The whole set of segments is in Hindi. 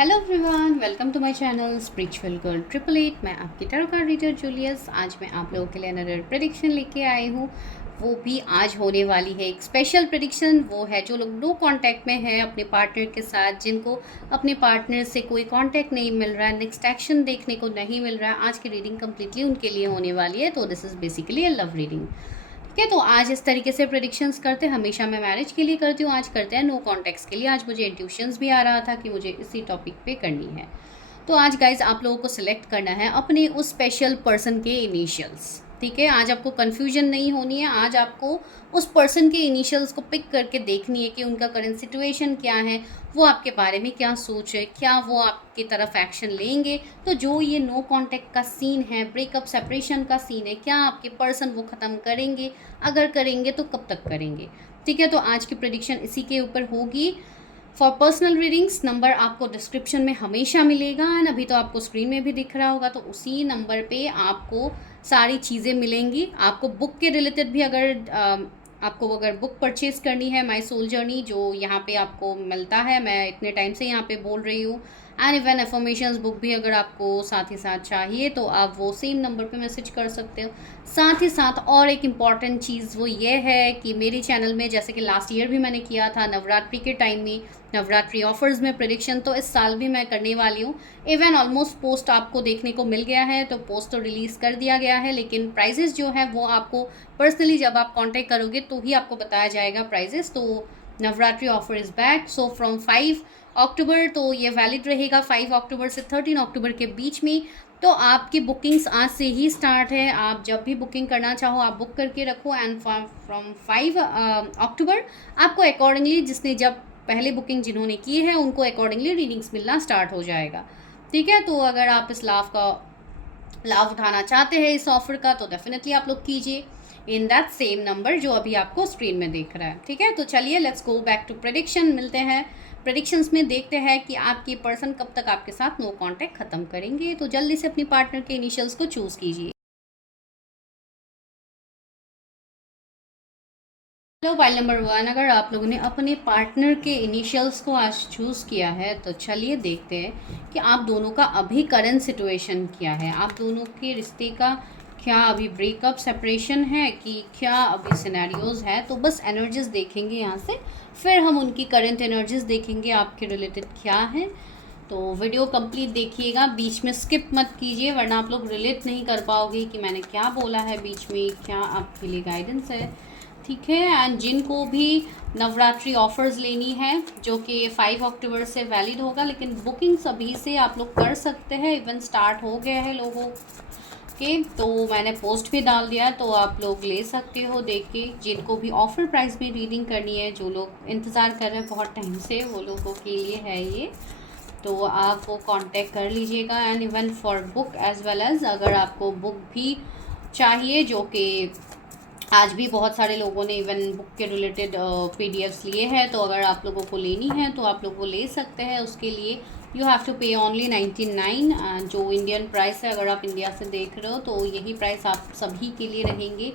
Hello everyone, welcome to my channel spiritual girl 888। मैं आपकी टैरो कार्ड रीडर जूलियस। आज मैं आप लोगों के लिए अनदर प्रेडिक्शन लेके आई हूँ। वो भी आज होने वाली है एक स्पेशल प्रेडिक्शन। वो है जो लोग नो कांटेक्ट में है अपने पार्टनर के साथ, जिनको अपने पार्टनर से कोई कांटेक्ट नहीं मिल रहा है, नेक्स्ट एक्शन देखने को नहीं मिल रहा है। आज की रीडिंग कम्प्लीटली उनके लिए होने वाली है। तो this is basically a love reading. ठीक है, तो आज इस तरीके से प्रेडिक्शंस करते हैं। हमेशा मैं मैरिज के लिए करती हूँ, आज करते हैं नो कॉन्टेक्ट्स के लिए। आज मुझे इंट्यूशंस भी आ रहा था कि मुझे इसी टॉपिक पे करनी है। तो आज गाइज आप लोगों को सिलेक्ट करना है अपने उस स्पेशल पर्सन के इनिशियल्स। ठीक है, आज आपको कन्फ्यूजन नहीं होनी है। आज आपको उस पर्सन के इनिशियल्स को पिक करके देखनी है कि उनका करंट सिचुएशन क्या है, वो आपके बारे में क्या सोच है, क्या वो आपकी तरफ एक्शन लेंगे। तो जो ये नो कांटेक्ट का सीन है, ब्रेकअप सेपरेशन का सीन है, क्या आपके पर्सन वो ख़त्म करेंगे, अगर करेंगे तो कब तक करेंगे। ठीक है, तो आज की प्रेडिक्शन इसी के ऊपर होगी। फॉर पर्सनल रीडिंग्स नंबर आपको डिस्क्रिप्शन में हमेशा मिलेगा एंड अभी तो आपको स्क्रीन में भी दिख रहा होगा। तो उसी नंबर पे आपको सारी चीज़ें मिलेंगी। आपको बुक के रिलेटेड भी आपको अगर बुक परचेज़ करनी है, माई सोल जर्नी, जो यहाँ पे आपको मिलता है, मैं इतने टाइम से यहाँ पे बोल रही हूँ। एंड इवन एफर्मेशंस बुक भी अगर आपको साथ ही साथ चाहिए तो आप वो सेम नंबर पे मैसेज कर सकते हो। साथ ही साथ और एक इम्पॉर्टेंट चीज़ वो ये है कि मेरे चैनल में, जैसे कि लास्ट ईयर भी मैंने किया था नवरात्रि के टाइम में, नवरात्रि ऑफर्स में प्रेडिक्शन, तो इस साल भी मैं करने वाली हूँ। इवन ऑलमोस्ट पोस्ट आपको देखने को मिल गया है, तो पोस्ट तो रिलीज़ कर दिया गया है, लेकिन प्राइजेस जो है वो आपको पर्सनली जब आप कांटेक्ट करोगे तो ही आपको बताया जाएगा प्राइजेस। तो Navratri offer is back. So from 5 अक्टूबर, तो ये वैलिड रहेगा 5 अक्टूबर से 13 अक्टूबर के बीच में। तो आपकी बुकिंग्स आज से ही स्टार्ट है। आप जब भी बुकिंग करना चाहो आप बुक करके रखो। एंड फ्रॉम 5 अक्टूबर आपको अकॉर्डिंगली, जिसने जब पहले बुकिंग जिन्होंने की है उनको अकॉर्डिंगली रीडिंग्स मिलना स्टार्ट हो जाएगा। ठीक है, तो अगर आप इस लाभ उठाना चाहते हैं इस ऑफर का, तो डेफिनेटली आप लोग कीजिए इन दैट सेम नंबर जो अभी आपको स्क्रीन में दिख रहा है। ठीक है, तो चलिए let's go back to prediction. मिलते हैं प्रेडिक्शंस में, देखते हैं कि आपकी पर्सन कब तक आपके साथ नो कांटेक्ट ख़त्म करेंगे। तो जल्दी से अपनी पार्टनर के इनिशियल्स को चूज़ कीजिए। हेलो फाइल नंबर 1, अगर आप लोगों ने अपने पार्टनर के इनिशियल्स को आज चूज़ किया है तो चलिए देखते हैं कि आप दोनों का अभी करंट सिचुएशन क्या है। आप दोनों के रिश्ते का क्या अभी ब्रेकअप सेपरेशन है कि क्या अभी सिनेरियोज़ है। तो बस एनर्जीज देखेंगे यहाँ से, फिर हम उनकी करंट एनर्जीज देखेंगे आपके रिलेटेड क्या है। तो वीडियो कंप्लीट देखिएगा, बीच में स्किप मत कीजिए वरना आप लोग रिलेट नहीं कर पाओगे कि मैंने क्या बोला है बीच में, क्या आपके लिए गाइडेंस है। ठीक है, एंड जिनको भी नवरात्रि ऑफर्स लेनी है जो कि 5 अक्टूबर से वैलिड होगा, लेकिन बुकिंग्स अभी से आप लोग कर सकते हैं, इवन स्टार्ट हो गया है लोगों के। तो मैंने पोस्ट भी डाल दिया, तो आप लोग ले सकते हो देख के। जिनको भी ऑफर प्राइस में रीडिंग करनी है, जो लोग इंतज़ार कर रहे हैं बहुत टाइम से, वो लोगों के लिए है ये। तो आप वो कांटेक्ट कर लीजिएगा। And even for book as well as, अगर आपको बुक भी चाहिए, जो कि आज भी बहुत सारे लोगों ने इवन बुक के रिलेटेड पीडीएफ्स लिए हैं, तो अगर आप लोगों को लेनी है तो आप लोग वो ले सकते हैं। उसके लिए यू हैव टू पे ओनली 99, जो इंडियन प्राइस है। अगर आप इंडिया से देख रहे हो तो यही प्राइस आप सभी के लिए रहेंगे,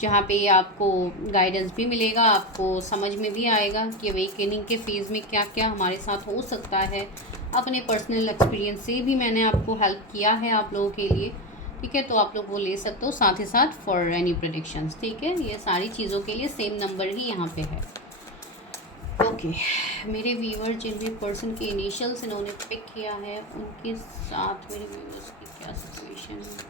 जहाँ पे आपको गाइडेंस भी मिलेगा, आपको समझ में भी आएगा कि अवेकनिंग के फेज़ में क्या क्या हमारे साथ हो सकता है। अपने पर्सनल एक्सपीरियंस से भी मैंने आपको हेल्प किया है आप लोगों के लिए। ठीक है, तो आप लोग वो ले सकते हो, साथ ही साथ फॉर एनी प्रेडिक्शंस। ठीक है, ये सारी चीज़ों के लिए सेम नंबर ही यहाँ पे है। ओके, मेरे व्यूअर जिन भी पर्सन के इनिशियल्स इन्होंने पिक किया है उनके साथ मेरे व्यूअर्स की क्या सिचुएशन है।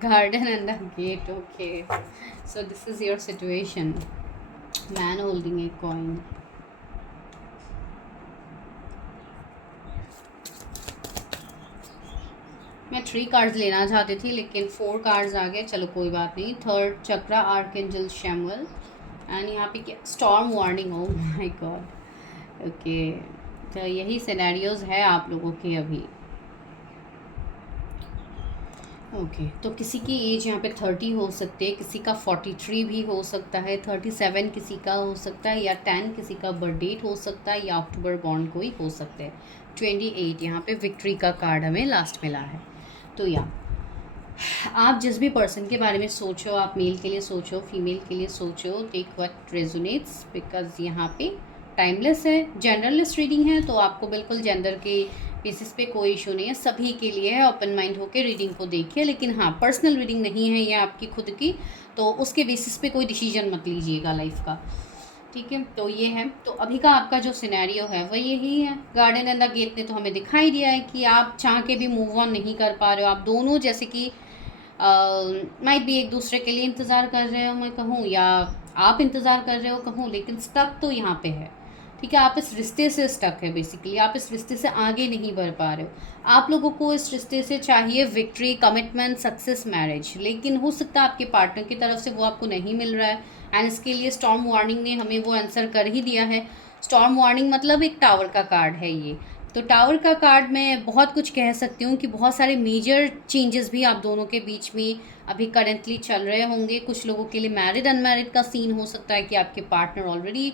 Garden and the gate. Okay, so this is your situation. Man holding a coin. मैं 3 कार्ड्स लेना चाहती थी लेकिन 4 कार्ड्स आ गए। चलो कोई बात नहीं। Third chakra, archangel Samuel, and यहाँ पे क्या, storm warning. O my God. Okay, तो यही सिनेरियोज है आप लोगों के अभी। ओके, तो किसी की एज यहाँ पे 30 हो सकती है, किसी का 43 भी हो सकता है, 37 किसी का हो सकता है, या 10 किसी का बर्थ डेट हो सकता है, या अक्टूबर बॉर्न कोई हो सकते हैं। 28 यहाँ पे विक्ट्री का कार्ड हमें लास्ट मिला है। तो या आप जिस भी पर्सन के बारे में सोचो, आप मेल के लिए सोचो, फीमेल के लिए सोचो, टेक व्हाट रेजोनेट्स, बिकॉज यहाँ पे टाइमलेस है, जनरलिस्ट रीडिंग है, तो आपको बिल्कुल जेंडर के बेसिस पे कोई इशू नहीं है, सभी के लिए है। ओपन माइंड होकर रीडिंग को देखिए, लेकिन हाँ, पर्सनल रीडिंग नहीं है ये आपकी खुद की, तो उसके बेसिस पे कोई डिसीजन मत लीजिएगा लाइफ का, ठीक है। तो ये है, तो अभी का आपका जो सिनेरियो है वो यही है। गार्डन एंड द गेट ने तो हमें दिखाई दिया है कि आप चाह के भी मूव ऑन नहीं कर पा रहे हो। आप दोनों जैसे कि माइट भी एक दूसरे के लिए इंतज़ार कर रहे हो मैं कहूँ, या आप इंतज़ार कर रहे हो कहूँ, लेकिन स्टक तो यहाँ पे है, ठीक है। आप इस रिश्ते से स्टक है, बेसिकली आप इस रिश्ते से आगे नहीं बढ़ पा रहे हो। आप लोगों को इस रिश्ते से चाहिए विक्ट्री, कमिटमेंट, सक्सेस, मैरिज, लेकिन हो सकता है आपके पार्टनर की तरफ से वो आपको नहीं मिल रहा है। एंड इसके लिए स्टॉर्म वार्निंग ने हमें वो आंसर कर ही दिया है। स्टॉर्म वार्निंग मतलब एक टावर का कार्ड है ये। तो टावर का कार्ड मैं बहुत कुछ कह सकती हूँ कि बहुत सारे मेजर चेंजेस भी आप दोनों के बीच में अभी करेंटली चल रहे होंगे। कुछ लोगों के लिए मैरिड अनमैरिड का सीन हो सकता है कि आपके पार्टनर ऑलरेडी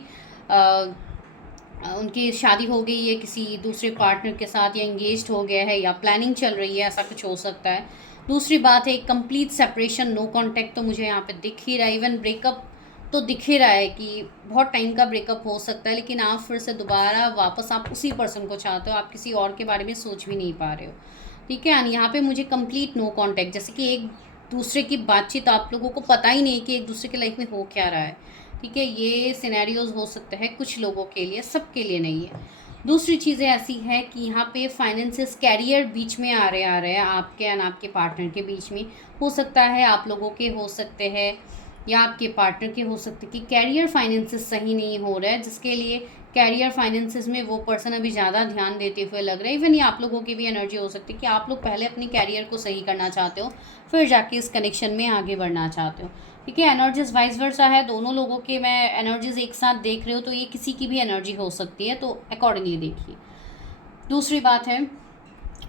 उनकी शादी हो गई है किसी दूसरे पार्टनर के साथ, या इंगेज्ड हो गया है, या प्लानिंग चल रही है, ऐसा कुछ हो सकता है। दूसरी बात है कंप्लीट सेपरेशन, नो कांटेक्ट तो मुझे यहाँ पे दिख ही रहा है। इवन ब्रेकअप तो दिख ही रहा है कि बहुत टाइम का ब्रेकअप हो सकता है, लेकिन आप फिर से दोबारा वापस आप उसी पर्सन को चाहते हो, आप किसी और के बारे में सोच भी नहीं पा रहे हो, ठीक है। यहाँ पे मुझे कंप्लीट नो कांटेक्ट, जैसे कि एक दूसरे की बातचीत आप लोगों को पता ही नहीं कि एक दूसरे के लाइफ में हो क्या रहा है, ठीक है। ये सिनेरियोज हो सकते हैं कुछ लोगों के लिए, सबके लिए नहीं है। दूसरी चीज़ें ऐसी है कि यहाँ पे फाइनेंसेस, कैरियर बीच में आ रहे हैं आपके एंड आपके पार्टनर के बीच में। हो सकता है आप लोगों के हो सकते हैं या आपके पार्टनर के हो सकते कि कैरियर फाइनेंसेस सही नहीं हो रहा है, जिसके लिए कैरियर फाइनेंसेस में वो पर्सन अभी ज़्यादा ध्यान देते हुए लग रहा है। इवन ये आप लोगों की भी एनर्जी हो सकती है कि आप लोग पहले अपनी कैरियर को सही करना चाहते हो, फिर जाके इस कनेक्शन में आगे बढ़ना चाहते हो, ठीक है। एनर्जीज वाइस वर्सा है, दोनों लोगों के मैं एनर्जीज एक साथ देख रहे हो, तो ये किसी की भी एनर्जी हो सकती है, तो अकॉर्डिंगली देखिए। दूसरी बात है,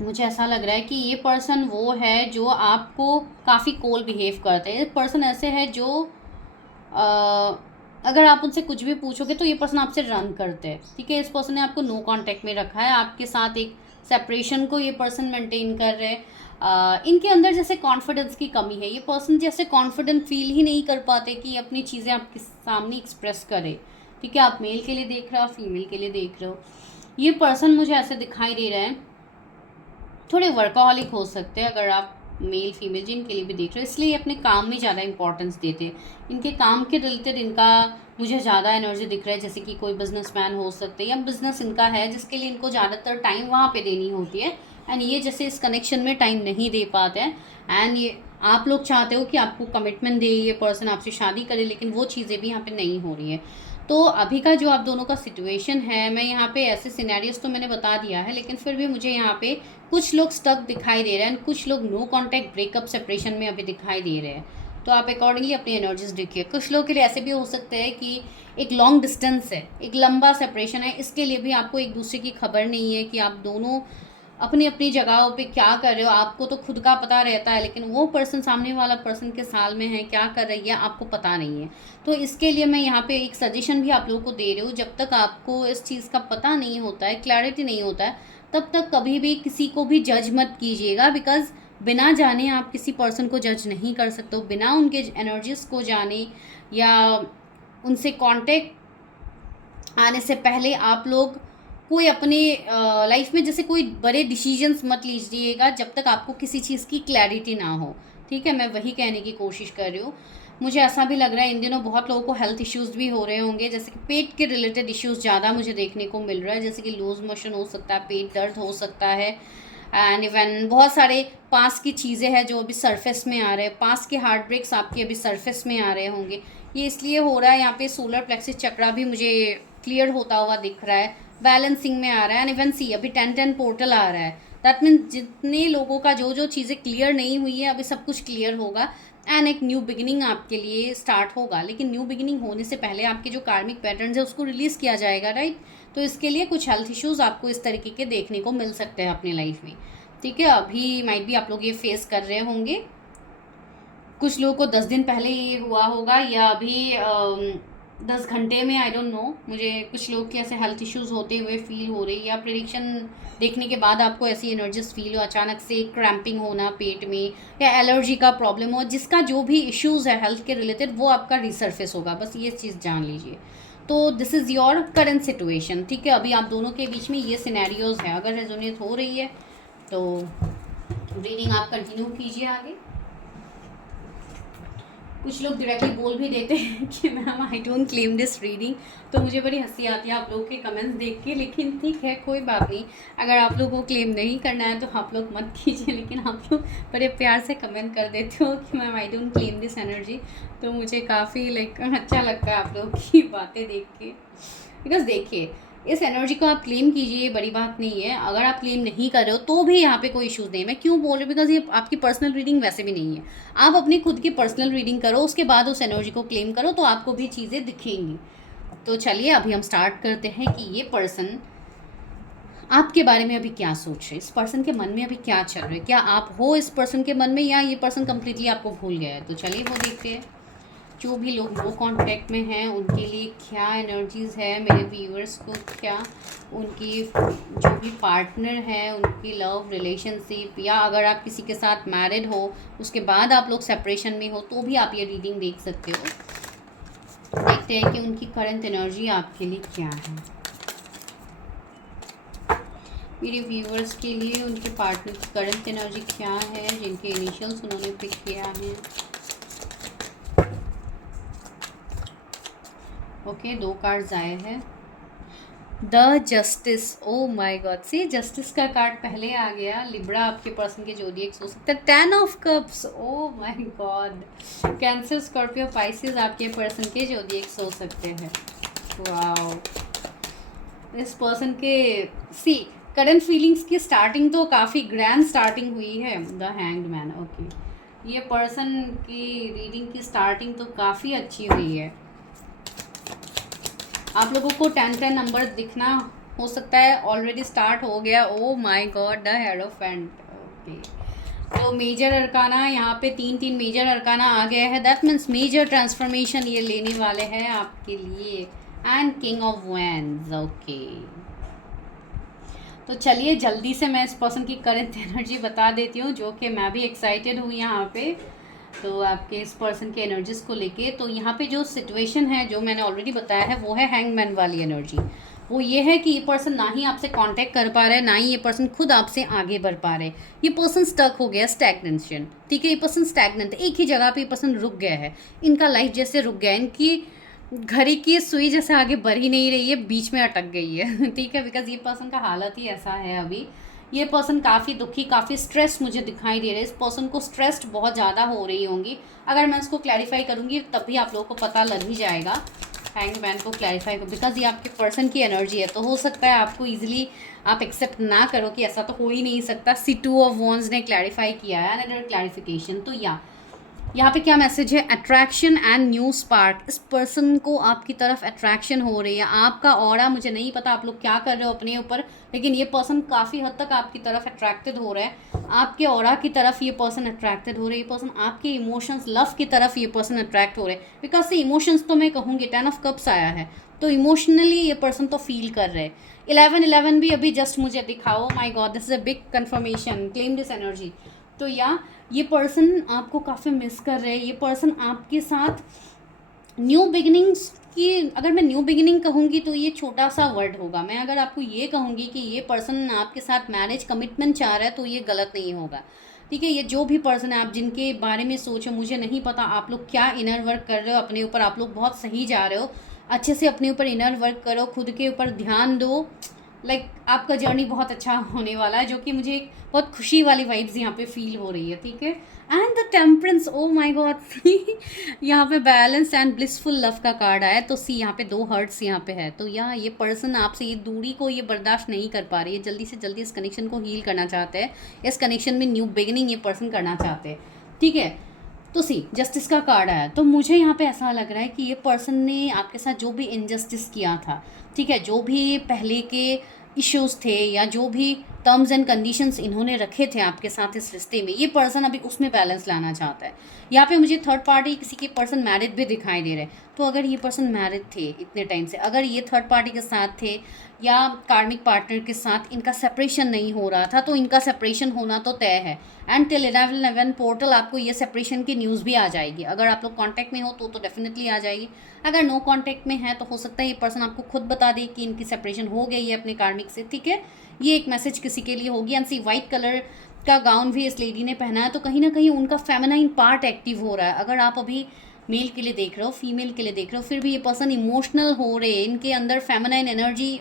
मुझे ऐसा लग रहा है कि ये पर्सन वो है जो आपको काफ़ी कोल बिहेव करते हैं। पर्सन ऐसे है जो अगर आप उनसे कुछ भी पूछोगे तो ये पर्सन आपसे रन करते हैं, ठीक है। इस पर्सन ने आपको नो कांटेक्ट में रखा है, आपके साथ एक सेपरेशन को ये पर्सन मेंटेन कर रहे हैं। इनके अंदर जैसे कॉन्फिडेंस की कमी है, ये पर्सन जैसे कॉन्फिडेंट फील ही नहीं कर पाते कि अपनी चीज़ें आपके सामने एक्सप्रेस करे, ठीक है। आप मेल के लिए देख रहे हो, फीमेल के लिए देख रहे हो, ये पर्सन मुझे ऐसे दिखाई दे रहे हैं थोड़े वर्कaholic हो सकते हैं, अगर आप मेल फीमेल जिनके लिए भी देख रहे हो, इसलिए अपने काम में ज़्यादा इंपॉर्टेंस देते हैं। इनके काम के रिलेटेड इनका मुझे ज़्यादा एनर्जी दिख रहा है, जैसे कि कोई बिजनेसमैन हो सकते हैं या बिजनेस इनका है जिसके लिए इनको ज़्यादातर टाइम वहाँ पे देनी होती है, एंड ये जैसे इस कनेक्शन में टाइम नहीं दे पाते हैं। एंड ये आप लोग चाहते हो कि आपको कमिटमेंट दे, ये पर्सन आपसे शादी करे, लेकिन वो चीज़ें भी यहाँ पे नहीं हो रही है। तो अभी का जो आप दोनों का सिचुएशन है, मैं यहाँ पे ऐसे सिनेरियोस तो मैंने बता दिया है, लेकिन फिर भी मुझे यहाँ पे कुछ लोग स्टक दिखाई दे रहे हैं, कुछ लोग नो कांटेक्ट ब्रेकअप सेपरेशन में अभी दिखाई दे रहे हैं। तो आप अकॉर्डिंगली अपनी एनर्जीज देखिए। कुछ लोगों के लिए ऐसे भी हो सकते हैं कि एक लॉन्ग डिस्टेंस है, एक लंबा सेपरेशन है, इसके लिए भी आपको एक दूसरे की खबर नहीं है कि आप दोनों अपनी अपनी जगहों पे क्या कर रहे हो। आपको तो खुद का पता रहता है, लेकिन वो पर्सन, सामने वाला पर्सन के साल में है, क्या कर रही है आपको पता नहीं है। तो इसके लिए मैं यहाँ पे एक सजेशन भी आप लोगों को दे रही हूँ, जब तक आपको इस चीज़ का पता नहीं होता है, क्लैरिटी नहीं होता है, तब तक कभी भी किसी को भी जज मत कीजिएगा, बिकॉज बिना जाने आप किसी पर्सन को जज नहीं कर सकते हो। बिना उनके एनर्जीज को जाने या उनसे कांटेक्ट आने से पहले आप लोग कोई अपने लाइफ में जैसे कोई बड़े डिसीजंस मत लीजिएगा जब तक आपको किसी चीज़ की क्लैरिटी ना हो, ठीक है। मैं वही कहने की कोशिश कर रही हूँ। मुझे ऐसा भी लग रहा है इन दिनों बहुत लोगों को हेल्थ इश्यूज़ भी हो रहे होंगे, जैसे कि पेट के रिलेटेड इश्यूज़ ज़्यादा मुझे देखने को मिल रहा है, जैसे कि लूज मोशन हो सकता है, पेट दर्द हो सकता है, एंड इवन बहुत सारे पास की चीज़ें हैं जो अभी सरफेस में आ रहे हैं, पास के हार्ट ब्रेक्स आपके अभी सरफेस में आ रहे होंगे। ये इसलिए हो रहा है, यहाँ पे सोलर प्लेक्सिस चक्रा भी मुझे क्लियर होता हुआ दिख रहा है, बैलेंसिंग में आ रहा है, एंड इवन सी अभी 10-10 पोर्टल आ रहा है। दैट मीन जितने लोगों का जो जो चीज़ें क्लियर नहीं हुई है अभी सब कुछ क्लियर होगा, एंड एक न्यू बिगिनिंग आपके लिए स्टार्ट होगा। लेकिन न्यू बिगिनिंग होने से पहले आपके जो कार्मिक पैटर्न्स है उसको रिलीज़ किया जाएगा, राइट। तो इसके लिए कुछ हेल्थ इश्यूज़ आपको इस तरीके के देखने को मिल सकते हैं अपनी लाइफ में, ठीक है। अभी माइट भी आप लोग ये फेस कर रहे होंगे, कुछ लोगों को 10 दिन पहले ये हुआ होगा, या अभी 10 घंटे में, आई डोंट नो, मुझे कुछ लोग के ऐसे हेल्थ इश्यूज होते हुए फील हो रही, या प्रिडिक्शन देखने के बाद आपको ऐसी एनर्जीज फील हो, अचानक से क्रैम्पिंग होना पेट में, या एलर्जी का प्रॉब्लम हो, जिसका जो भी इश्यूज़ है हेल्थ के रिलेटेड वो आपका रिसर्फेस होगा, बस ये चीज़ जान लीजिए। तो this is your current situation, ठीक है। अभी आप दोनों के बीच में ये सिनेरियोज है, अगर रेजोनेट हो रही है तो रीडिंग आप कंटिन्यू कीजिए आगे। कुछ लोग डायरेक्टली बोल भी देते हैं कि ma'am I don't claim this reading, तो मुझे बड़ी हंसी आती है आप लोगों के कमेंट्स देख के, लेकिन ठीक है, कोई बात नहीं। अगर आप लोगों को क्लेम नहीं करना है तो आप लोग मत कीजिए, लेकिन आप लोग बड़े प्यार से कमेंट कर देते हो कि ma'am I don't claim this energy, तो मुझे काफ़ी अच्छा लगता है आप लोगों की बातें देख के। बिकॉज देखिए, इस एनर्जी को आप क्लेम कीजिए, बड़ी बात नहीं है। अगर आप क्लेम नहीं कर रहे हो तो भी यहाँ पे कोई इश्यूज़ नहीं है। मैं क्यों बोल रही हूँ, बिकॉज ये आपकी पर्सनल रीडिंग वैसे भी नहीं है। आप अपनी खुद की पर्सनल रीडिंग करो, उसके बाद उस एनर्जी को क्लेम करो, तो आपको भी चीज़ें दिखेंगी। तो चलिए अभी हम स्टार्ट करते हैं कि ये पर्सन आपके बारे में अभी क्या सोच रहे हैं, इस पर्सन के मन में अभी क्या चल रहा है, क्या आप हो इस पर्सन के मन में, या ये पर्सन कम्प्लीटली आपको भूल गया है। तो चलिए वो देखते हैं। जो भी लोग वो कांटेक्ट में हैं उनके लिए क्या एनर्जीज़ है, मेरे व्यूअर्स को क्या, उनकी जो भी पार्टनर है उनकी लव रिलेशनशिप, या अगर आप किसी के साथ मैरिड हो उसके बाद आप लोग सेपरेशन में हो तो भी आप ये रीडिंग देख सकते हो। देखते हैं कि उनकी करंट एनर्जी आपके लिए क्या है। मेरे व्यूअर्स के लिए उनके पार्टनर की करंट एनर्जी क्या है, जिनके इनिशियल्स उन्होंने पिक किया है। ओके, 2 कार्ड्स आए हैं। The justice, oh my god, see justice का कार्ड पहले आ गया। लिब्रा आपके पर्सन के जोडिएक्स हो सकता है। 10 of cups, O my God. Cancer, Scorpio, Pisces आपके पर्सन के जोडिएक्स हो सकते हैं। वाओ, इस पर्सन के सी करंट फीलिंग्स की स्टार्टिंग तो काफ़ी ग्रैंड स्टार्टिंग हुई है। द हैंग्ड मैन, ओके, ये पर्सन की रीडिंग की स्टार्टिंग तो काफ़ी अच्छी हुई है। आप लोगों को 10 नंबर दिखना हो सकता है ऑलरेडी स्टार्ट हो गया। ओ my God, the hierophant, okay. तो मेजर अरकाना यहाँ पे 3 मेजर अरकाना आ गया है। दैट मीन्स मेजर ट्रांसफॉर्मेशन ये लेने वाले हैं आपके लिए। And king of wands, okay. तो चलिए जल्दी से मैं इस पर्सन की करंट एनर्जी बता देती हूँ, जो कि मैं भी एक्साइटेड हूँ यहाँ पे। तो आपके इस पर्सन के एनर्जीज़ को लेके, तो यहाँ पे जो सिचुएशन है जो मैंने ऑलरेडी बताया है वो है हैंगमैन वाली एनर्जी। वो ये है कि ये पर्सन ना ही आपसे कांटेक्ट कर पा रहा है, ना ही ये पर्सन खुद आपसे आगे बढ़ पा रहे। ये पर्सन स्टक हो गया, स्टैग्नेशन, ठीक है। ये पर्सन स्टैग्नेंट, एक ही जगह पे ये पर्सन रुक गया है। इनका लाइफ जैसे रुक गया है, इनकी घड़ी की सुई जैसे आगे बढ़ ही नहीं रही है, बीच में अटक गई है, ठीक है। बिकॉज ये पर्सन का हालत ही ऐसा है अभी। ये पर्सन काफ़ी दुखी, काफ़ी स्ट्रेस मुझे दिखाई दे रहा है। इस पर्सन को स्ट्रेस्ड बहुत ज़्यादा हो रही होंगी। अगर मैं इसको क्लैरिफाई करूँगी तभी आप लोगों को पता लग ही जाएगा। हैंगमैन को क्लैरिफाई करो, बिकॉज ये आपके पर्सन की एनर्जी है, तो हो सकता है आपको ईजिली आप एक्सेप्ट ना करो कि ऐसा तो हो ही नहीं सकता। C2 ऑफ वॉन्ड्स ने क्लैरिफाई किया है, एंड क्लैरिफिकेशन। तो यहाँ पे क्या मैसेज है, अट्रैक्शन एंड न्यू स्पार्क। इस पर्सन को आपकी तरफ अट्रैक्शन हो रही है। आपका ऑरा, मुझे नहीं पता आप लोग क्या कर रहे हो अपने ऊपर, लेकिन ये पर्सन काफ़ी हद तक आपकी तरफ अट्रैक्टेड हो रहा है। आपके ऑरा की तरफ ये पर्सन अट्रैक्टेड हो रही है। ये पर्सन आपके इमोशंस, लव की तरफ ये पर्सन अट्रैक्ट हो रहे हैं। बिकॉज से इमोशंस तो मैं कहूँगी 10 ऑफ कप्स आया है, तो इमोशनली ये पर्सन तो फील कर रहे हैं। 11 भी अभी जस्ट मुझे दिखाओ। My god, this is a big confirmation, claim this energy. तो ये पर्सन आपको काफ़ी मिस कर रहे हैं। ये पर्सन आपके साथ न्यू बिगिनिंग्स की, अगर मैं न्यू बिगिनिंग कहूँगी तो ये छोटा सा वर्ड होगा। मैं अगर आपको ये कहूँगी कि ये पर्सन आपके साथ मैरिज कमिटमेंट चाह रहा है तो ये गलत नहीं होगा, ठीक है। ये जो भी पर्सन है, आप जिनके बारे में सोचो, मुझे नहीं पता आप लोग क्या इनर वर्क कर रहे हो अपने ऊपर। आप लोग बहुत सही जा रहे हो, अच्छे से अपने ऊपर इनर वर्क करो, खुद के ऊपर ध्यान दो। आपका जर्नी बहुत अच्छा होने वाला है, जो कि मुझे एक बहुत खुशी वाली वाइब्स यहाँ पे फील हो रही है, ठीक है। And the temperance, O my God, यहाँ पे बैलेंस एंड ब्लिसफुल लव का कार्ड आया। तो सी यहाँ पे 2 हर्ट्स यहाँ पे है। तो ये पर्सन आपसे ये दूरी को ये बर्दाश्त नहीं कर पा रही है। जल्दी से जल्दी इस कनेक्शन को हील करना चाहते हैं। इस कनेक्शन में न्यू बिगिनिंग ये पर्सन करना चाहते हैं, ठीक है। तो सी जस्टिस का कार्ड आया। तो मुझे यहाँ पे ऐसा लग रहा है कि ये पर्सन ने आपके साथ जो भी इनजस्टिस किया था, ठीक है, जो भी पहले के इश्यूज़ थे या जो भी टर्म्स एंड कंडीशंस इन्होंने रखे थे आपके साथ इस रिश्ते में, ये पर्सन अभी उसमें बैलेंस लाना चाहता है। यहाँ पे मुझे थर्ड पार्टी किसी के पर्सन मैरिड भी दिखाई दे रहे हैं। तो अगर ये पर्सन मैरिड थे इतने टाइम से, अगर ये थर्ड पार्टी के साथ थे या कार्मिक पार्टनर के साथ इनका सेपरेशन नहीं हो रहा था, तो इनका सेपरेशन होना तो तय है। एंड टिल 11/11 पोर्टल आपको ये सेपरेशन की न्यूज़ भी आ जाएगी। अगर आप लोग कांटेक्ट में हो तो डेफिनेटली आ जाएगी। अगर नो कांटेक्ट में है तो हो सकता है ये पर्सन आपको खुद बता दे कि इनकी सेपरेशन हो गई है अपने कार्मिक से, ठीक है। ये एक मैसेज किसी के लिए होगी। एंड सी वाइट कलर का गाउन भी इस लेडी ने पहना है, तो कहीं ना कहीं उनका फेमिनाइन पार्ट एक्टिव हो रहा है। अगर आप अभी मेल के लिए देख रहे हो, फीमेल के लिए देख रहे हो, फिर भी ये पर्सन इमोशनल हो रहे हैं, इनके अंदर फेमिनाइन एनर्जी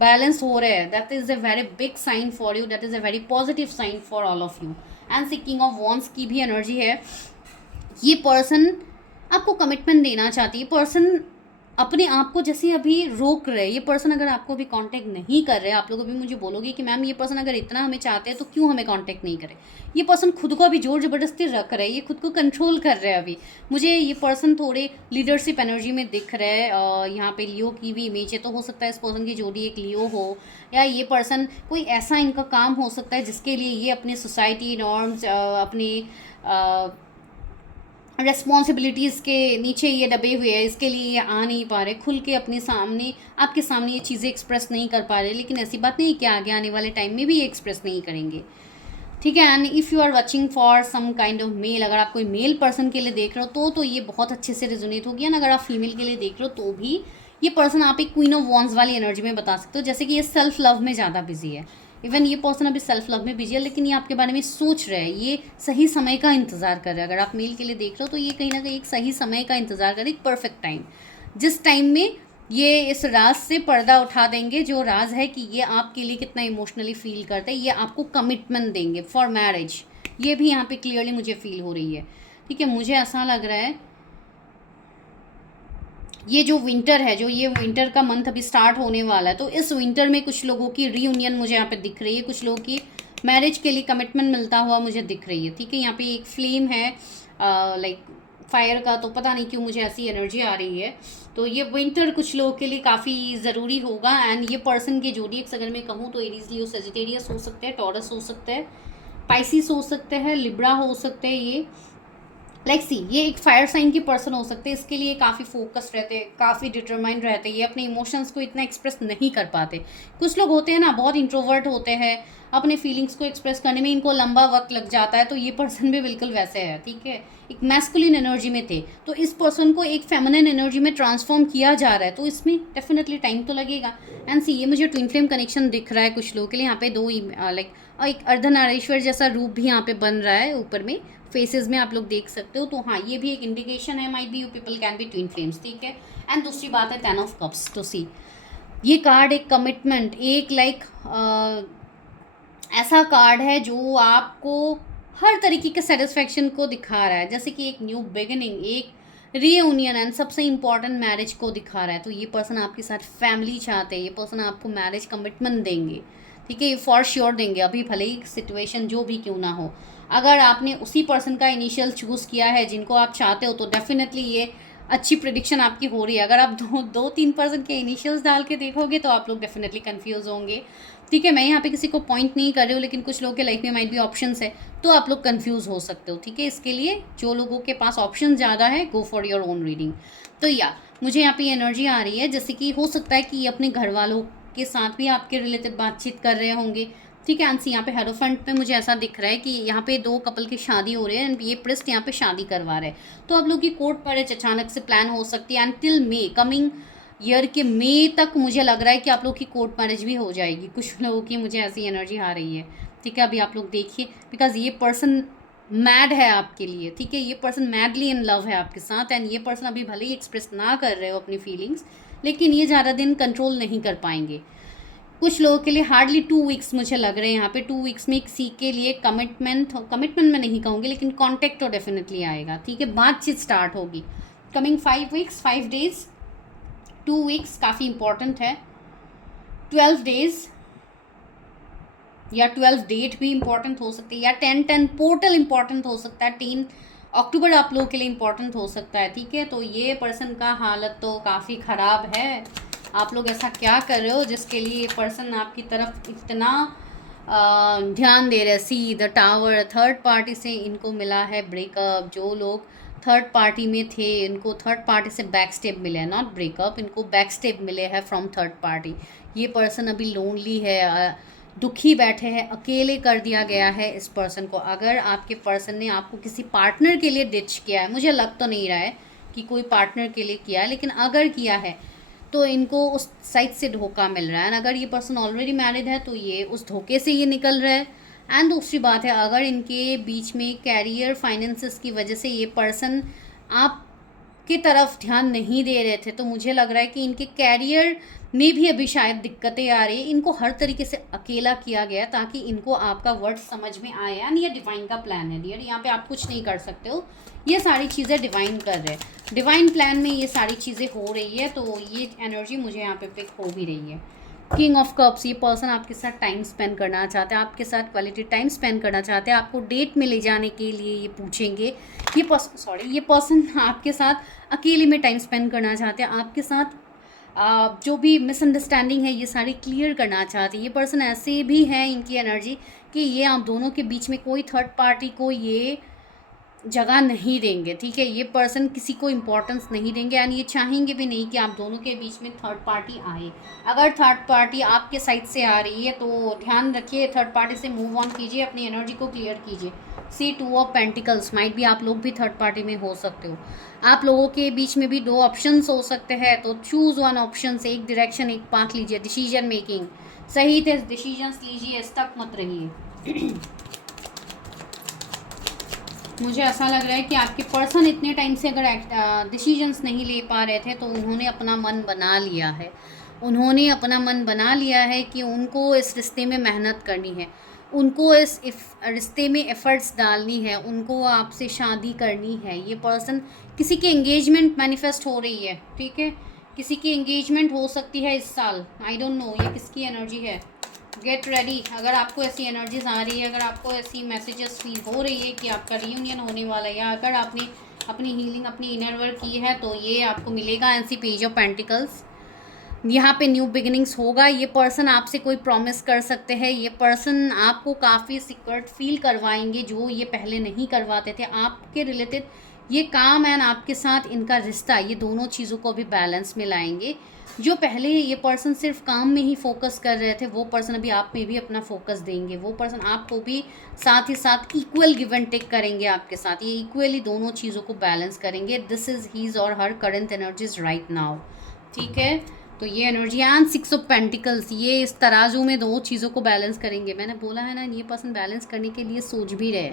बैलेंस हो रहा है, that is a very big sign for you, that is a very positive sign for all of you. And king of wands की भी एनर्जी है। ये पर्सन आपको कमिटमेंट देना चाहती है। पर्सन अपने आप को जैसे अभी रोक रहे हैं। ये पर्सन अगर आपको अभी कांटेक्ट नहीं कर रहे, आप लोग अभी मुझे बोलोगे कि मैम ये पर्सन अगर इतना हमें चाहते हैं तो क्यों हमें कांटेक्ट नहीं करे। ये पर्सन खुद को अभी जोर ज़बरदस्ती रख रहे हैं, ये खुद को कंट्रोल कर रहे हैं अभी। मुझे ये पर्सन थोड़े लीडरशिप एनर्जी में दिख रहे हैं। यहाँ पे लियो की भी इमेज है, तो हो सकता है इस पर्सन की जोड़ी एक लियो हो, या ये पर्सन कोई ऐसा इनका काम हो सकता है जिसके लिए ये अपने सोसाइटी नॉर्म्स, अपनी रेस्पॉन्सिबिलिटीज़ के नीचे ये दबे हुए हैं, इसके लिए ये आ नहीं पा रहे, खुल के अपने सामने आपके सामने ये चीज़ें एक्सप्रेस नहीं कर पा रहे। लेकिन ऐसी बात नहीं कि आगे आने वाले टाइम में भी ये एक्सप्रेस नहीं करेंगे, ठीक है। And if you are watching for some kind of mail, अगर आप कोई मेल पर्सन के लिए देख रहे हो तो ये बहुत अच्छे से रिजोनेट होगी। एंड अगर आप फीमेल के लिए देख रहे हो तो भी ये पर्सन आप एक क्वीन ऑफ वॉन्ड्स वाली एनर्जी में बता सकते हो, जैसे कि ये सेल्फ लव में ज़्यादा बिजी है। इवन ये पर्सन अभी सेल्फ लव में बिजी है, लेकिन ये आपके बारे में सोच रहे हैं, ये सही समय का इंतज़ार कर रहे हैं। अगर आप मेल के लिए देख रहे हो तो ये कहीं ना कहीं एक सही समय का इंतज़ार कर रहे, एक परफेक्ट टाइम, जिस टाइम में ये इस राज से पर्दा उठा देंगे, जो राज है कि ये आपके लिए कितना इमोशनली फील करते हैं, ये आपको कमिटमेंट देंगे फॉर मैरिज। ये भी यहाँ पे क्लियरली मुझे फील हो रही है, ठीक है। मुझे ऐसा लग रहा है ये जो विंटर है, जो ये विंटर का मंथ अभी स्टार्ट होने वाला है, तो इस विंटर में कुछ लोगों की रीयूनियन मुझे यहाँ पे दिख रही है, कुछ लोगों की मैरिज के लिए कमिटमेंट मिलता हुआ मुझे दिख रही है, ठीक है। यहाँ पे एक फ्लेम है लाइक फायर का, तो पता नहीं क्यों मुझे ऐसी एनर्जी आ रही है। तो ये विंटर कुछ लोगों के लिए काफ़ी ज़रूरी होगा। एंड ये पर्सन के जोडिएक्स अगर मैं कहूँ तो एरीज, लियो, सेजिटेरियस हो सकते हैं, टॉरस हो सकते हैं, पाइसिस हो सकते हैं, लिब्रा हो सकते हैं। ये लाइक सी ये एक फायर साइन की पर्सन हो सकते हैं। इसके लिए काफ़ी फोकस्ड रहते हैं, काफ़ी डिटरमाइंड रहते हैं, ये अपने इमोशंस को इतना एक्सप्रेस नहीं कर पाते। कुछ लोग होते हैं ना, बहुत इंट्रोवर्ट होते हैं, अपने फीलिंग्स को एक्सप्रेस करने में इनको लंबा वक्त लग जाता है, तो ये पर्सन भी बिल्कुल वैसे है, ठीक है। एक मैस्कुलिन एनर्जी में थे, तो इस पर्सन को एक फेमिनिन एनर्जी में ट्रांसफॉर्म किया जा रहा है, तो इसमें डेफिनेटली टाइम तो लगेगा। एंड सी ये मुझे ट्विन फ्लेम कनेक्शन दिख रहा है कुछ लोगों के लिए। यहाँ पे दो लाइक एक अर्धनारीश्वर जैसा रूप भी यहाँ पे बन रहा है ऊपर में, फेसेस में आप लोग देख सकते हो। तो हाँ, ये भी एक इंडिकेशन है, might be you people can be twin flames, ठीक है। एंड दूसरी बात है 10 ऑफ कप्स। तो सी ये कार्ड एक कमिटमेंट, एक लाइक ऐसा कार्ड है जो आपको हर तरीके के सेटिस्फेक्शन को दिखा रहा है, जैसे कि एक न्यू बिगिनिंग, एक रीयूनियन, एंड सबसे इम्पॉर्टेंट मैरिज को दिखा रहा है। तो ये पर्सन आपके साथ फैमिली चाहते हैं, ये पर्सन आपको मैरिज कमिटमेंट देंगे, ठीक है, ये फॉर श्योर देंगे, अभी भले ही सिचुएशन जो भी क्यों ना हो। अगर आपने उसी पर्सन का इनिशियल चूज़ किया है जिनको आप चाहते हो, तो डेफिनेटली ये अच्छी प्रिडिक्शन आपकी हो रही है। अगर आप दो तीन पर्सन के इनिशियल्स डाल के देखोगे तो आप लोग डेफिनेटली कंफ्यूज होंगे, ठीक है। मैं यहाँ पे किसी को पॉइंट नहीं कर रही हूँ, लेकिन कुछ लोगों के लाइफ में माइट भी ऑप्शंस है, तो आप लोग कंफ्यूज हो सकते हो, ठीक है। इसके लिए जो लोगों के पास ऑप्शन ज़्यादा है, go for your own reading. तो या मुझे यहाँ पे एनर्जी आ रही है, जैसे कि हो सकता है कि ये अपने घर वालों के साथ भी आपके रिलेटेड बातचीत कर रहे होंगे, ठीक है। आंसी यहाँ पे हेरोफेंट पे मुझे ऐसा दिख रहा है कि यहाँ पे दो कपल की शादी हो रही है, एंड ये प्रिस्ट यहाँ पे शादी करवा रहे हैं, तो आप लोग की कोर्ट मैरिज अचानक से प्लान हो सकती है। And till may, coming year के मई तक मुझे लग रहा है कि आप लोग की कोर्ट मैरिज भी हो जाएगी, कुछ लोगों की मुझे ऐसी एनर्जी आ रही है, ठीक है। अभी आप लोग देखिए, बिकॉज ये पर्सन मैड है आपके लिए, ठीक है। ये पर्सन मैडली इन लव है आपके साथ, एंड ये पर्सन अभी भले ही एक्सप्रेस ना कर रहे हो अपनी फीलिंग्स, लेकिन ये ज़्यादा दिन कंट्रोल नहीं कर पाएंगे। कुछ लोगों के लिए हार्डली 2 वीक्स मुझे लग रहे हैं यहाँ पे, 2 वीक्स में किसी के लिए कमिटमेंट मैं नहीं कहूँगी, लेकिन कॉन्टेक्ट तो डेफिनेटली आएगा, ठीक है। बातचीत स्टार्ट होगी। कमिंग 5 वीक्स, 5 डेज, 2 वीक्स काफ़ी इंपॉर्टेंट है, 12 डेज या 12 डेट भी इंपॉर्टेंट हो सकती है, या 10-10 पोर्टल इंपॉर्टेंट हो सकता है, 3 अक्टूबर आप लोगों के लिए इंपॉर्टेंट हो सकता है, ठीक है। तो ये पर्सन का हालत तो काफ़ी ख़राब है। आप लोग ऐसा क्या कर रहे हो जिसके लिए ये पर्सन आपकी तरफ इतना ध्यान दे रहे हैं। See the tower, third party से इनको मिला है ब्रेकअप। जो लोग थर्ड पार्टी में थे इनको थर्ड पार्टी से बैक स्टेप मिले हैं, नॉट ब्रेकअप, इनको बैक स्टेप मिले हैं फ्रॉम थर्ड पार्टी। ये पर्सन अभी लोनली है, दुखी बैठे हैं, अकेले कर दिया गया है इस पर्सन को। अगर आपके पर्सन ने आपको किसी पार्टनर के लिए डिच किया है, मुझे लग तो नहीं रहा है कि कोई पार्टनर के लिए किया है, लेकिन अगर किया है तो इनको उस साइड से धोखा मिल रहा है। एंड अगर ये पर्सन ऑलरेडी मैरिड है तो ये उस धोखे से ये निकल रहा है। एंड दूसरी बात है, अगर इनके बीच में कैरियर फाइनेंसेस की वजह से ये पर्सन आप की तरफ ध्यान नहीं दे रहे थे, तो मुझे लग रहा है कि इनके कैरियर में भी अभी शायद दिक्कतें आ रही है। इनको हर तरीके से अकेला किया गया ताकि इनको आपका वर्ड समझ में आए। यानी ये डिवाइन का प्लान है डियर, यहाँ पे आप कुछ नहीं कर सकते हो, ये सारी चीज़ें डिवाइन कर रहे हैं। डिवाइन प्लान में ये सारी चीज़ें हो रही है, तो ये एनर्जी मुझे यहाँ पे पिक हो भी रही है। किंग ऑफ कप्स, ये पर्सन आपके साथ टाइम स्पेंड करना चाहते हैं, आपके साथ क्वालिटी टाइम स्पेंड करना चाहते हैं, आपको डेट में ले जाने के लिए ये पूछेंगे। ये पर्सन आपके साथ अकेले में टाइम स्पेंड करना चाहते हैं, आपके साथ जो भी मिसअंडरस्टैंडिंग है ये सारी क्लियर करना चाहते हैं। ये पर्सन ऐसे भी हैं, इनकी एनर्जी कि ये आप दोनों के बीच में कोई थर्ड पार्टी को ये जगह नहीं देंगे, ठीक है। ये पर्सन किसी को इम्पोर्टेंस नहीं देंगे एंड ये चाहेंगे भी नहीं कि आप दोनों के बीच में थर्ड पार्टी आए। अगर थर्ड पार्टी आपके साइड से आ रही है तो ध्यान रखिए, थर्ड पार्टी से मूव ऑन कीजिए, अपनी एनर्जी को क्लियर कीजिए। सी 2 ऑफ पेंटिकल्स, माइट भी आप लोग भी थर्ड पार्टी में हो सकते हो। आप लोगों के बीच में भी 2 ऑप्शंस हो सकते हैं, तो चूज़ वन ऑप्शन से, एक डायरेक्शन एक पाथ लीजिए। डिसीजन मेकिंग सही थे, डिसीजंस लीजिए, स्टक मत रहिए। मुझे ऐसा लग रहा है कि आपके पर्सन इतने टाइम से अगर डिसीजंस नहीं ले पा रहे थे तो उन्होंने अपना मन बना लिया है। उन्होंने अपना मन बना लिया है कि उनको इस रिश्ते में मेहनत करनी है, उनको इस रिश्ते में एफ़र्ट्स डालनी है, उनको आपसे शादी करनी है। ये पर्सन, किसी की एंगेजमेंट मैनिफेस्ट हो रही है, ठीक है, किसी की एंगेजमेंट हो सकती है इस साल। आई डोंट नो ये किसकी एनर्जी है। गेट रेडी, अगर आपको ऐसी एनर्जीज आ रही है, अगर आपको ऐसी मैसेजेस फील हो रही है कि आपका रियूनियन होने वाला है, या अगर आपने अपनी हीलिंग, अपनी इनर वर्क की है, तो ये आपको मिलेगा। And see page of pentacles, यहाँ पे न्यू बिगिनिंग्स होगा। ये पर्सन आपसे कोई प्रॉमिस कर सकते हैं, ये पर्सन आपको काफ़ी सिक्योर्ड फील करवाएंगे जो ये पहले नहीं करवाते थे। आपके रिलेटेड ये काम एंड आपके साथ इनका रिश्ता, ये दोनों चीज़ों को भी बैलेंस में लाएंगे। जो पहले ये पर्सन सिर्फ काम में ही फोकस कर रहे थे, वो पर्सन अभी आप में भी अपना फोकस देंगे। वो पर्सन आपको भी साथ ही साथ इक्वल गिव एंड टेक करेंगे आपके साथ, ये इक्वली दोनों चीज़ों को बैलेंस करेंगे। दिस इज़ हीज और हर करंट एनर्जीज राइट नाउ, ठीक है। तो ये एनर्जी एंड 6 ऑफ पेंटिकल्स, ये इस तराजू में 2 चीज़ों को बैलेंस करेंगे। मैंने बोला है ना, ये पर्सन बैलेंस करने के लिए सोच भी रहे।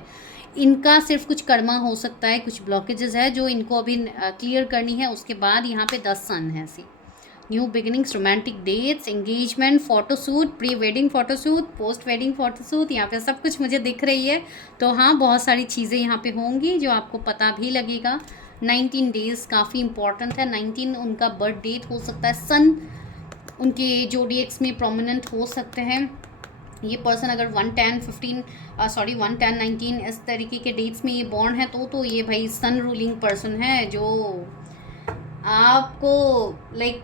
इनका सिर्फ कुछ कर्मा हो सकता है, कुछ ब्लॉकेजेस है जो इनको अभी क्लियर करनी है। उसके बाद यहाँ पे 10 सन है। See new beginnings, romantic dates, engagement, photoshoot, pre wedding photoshoot, post wedding photoshoot, यहाँ पे सब कुछ मुझे दिख रही है। तो हाँ, बहुत सारी चीज़ें यहाँ पे होंगी जो आपको पता भी लगेगा। 19 डेज़ काफ़ी इंपॉर्टेंट है। 19 उनका बर्थ डेट हो सकता है, सन उनके जोडिएक्स में प्रोमिनेंट हो सकते हैं। ये पर्सन अगर 1 10 19 इस तरीके के डेट्स में ये बॉर्न है तो ये भाई सन रूलिंग पर्सन है, जो आपको लाइक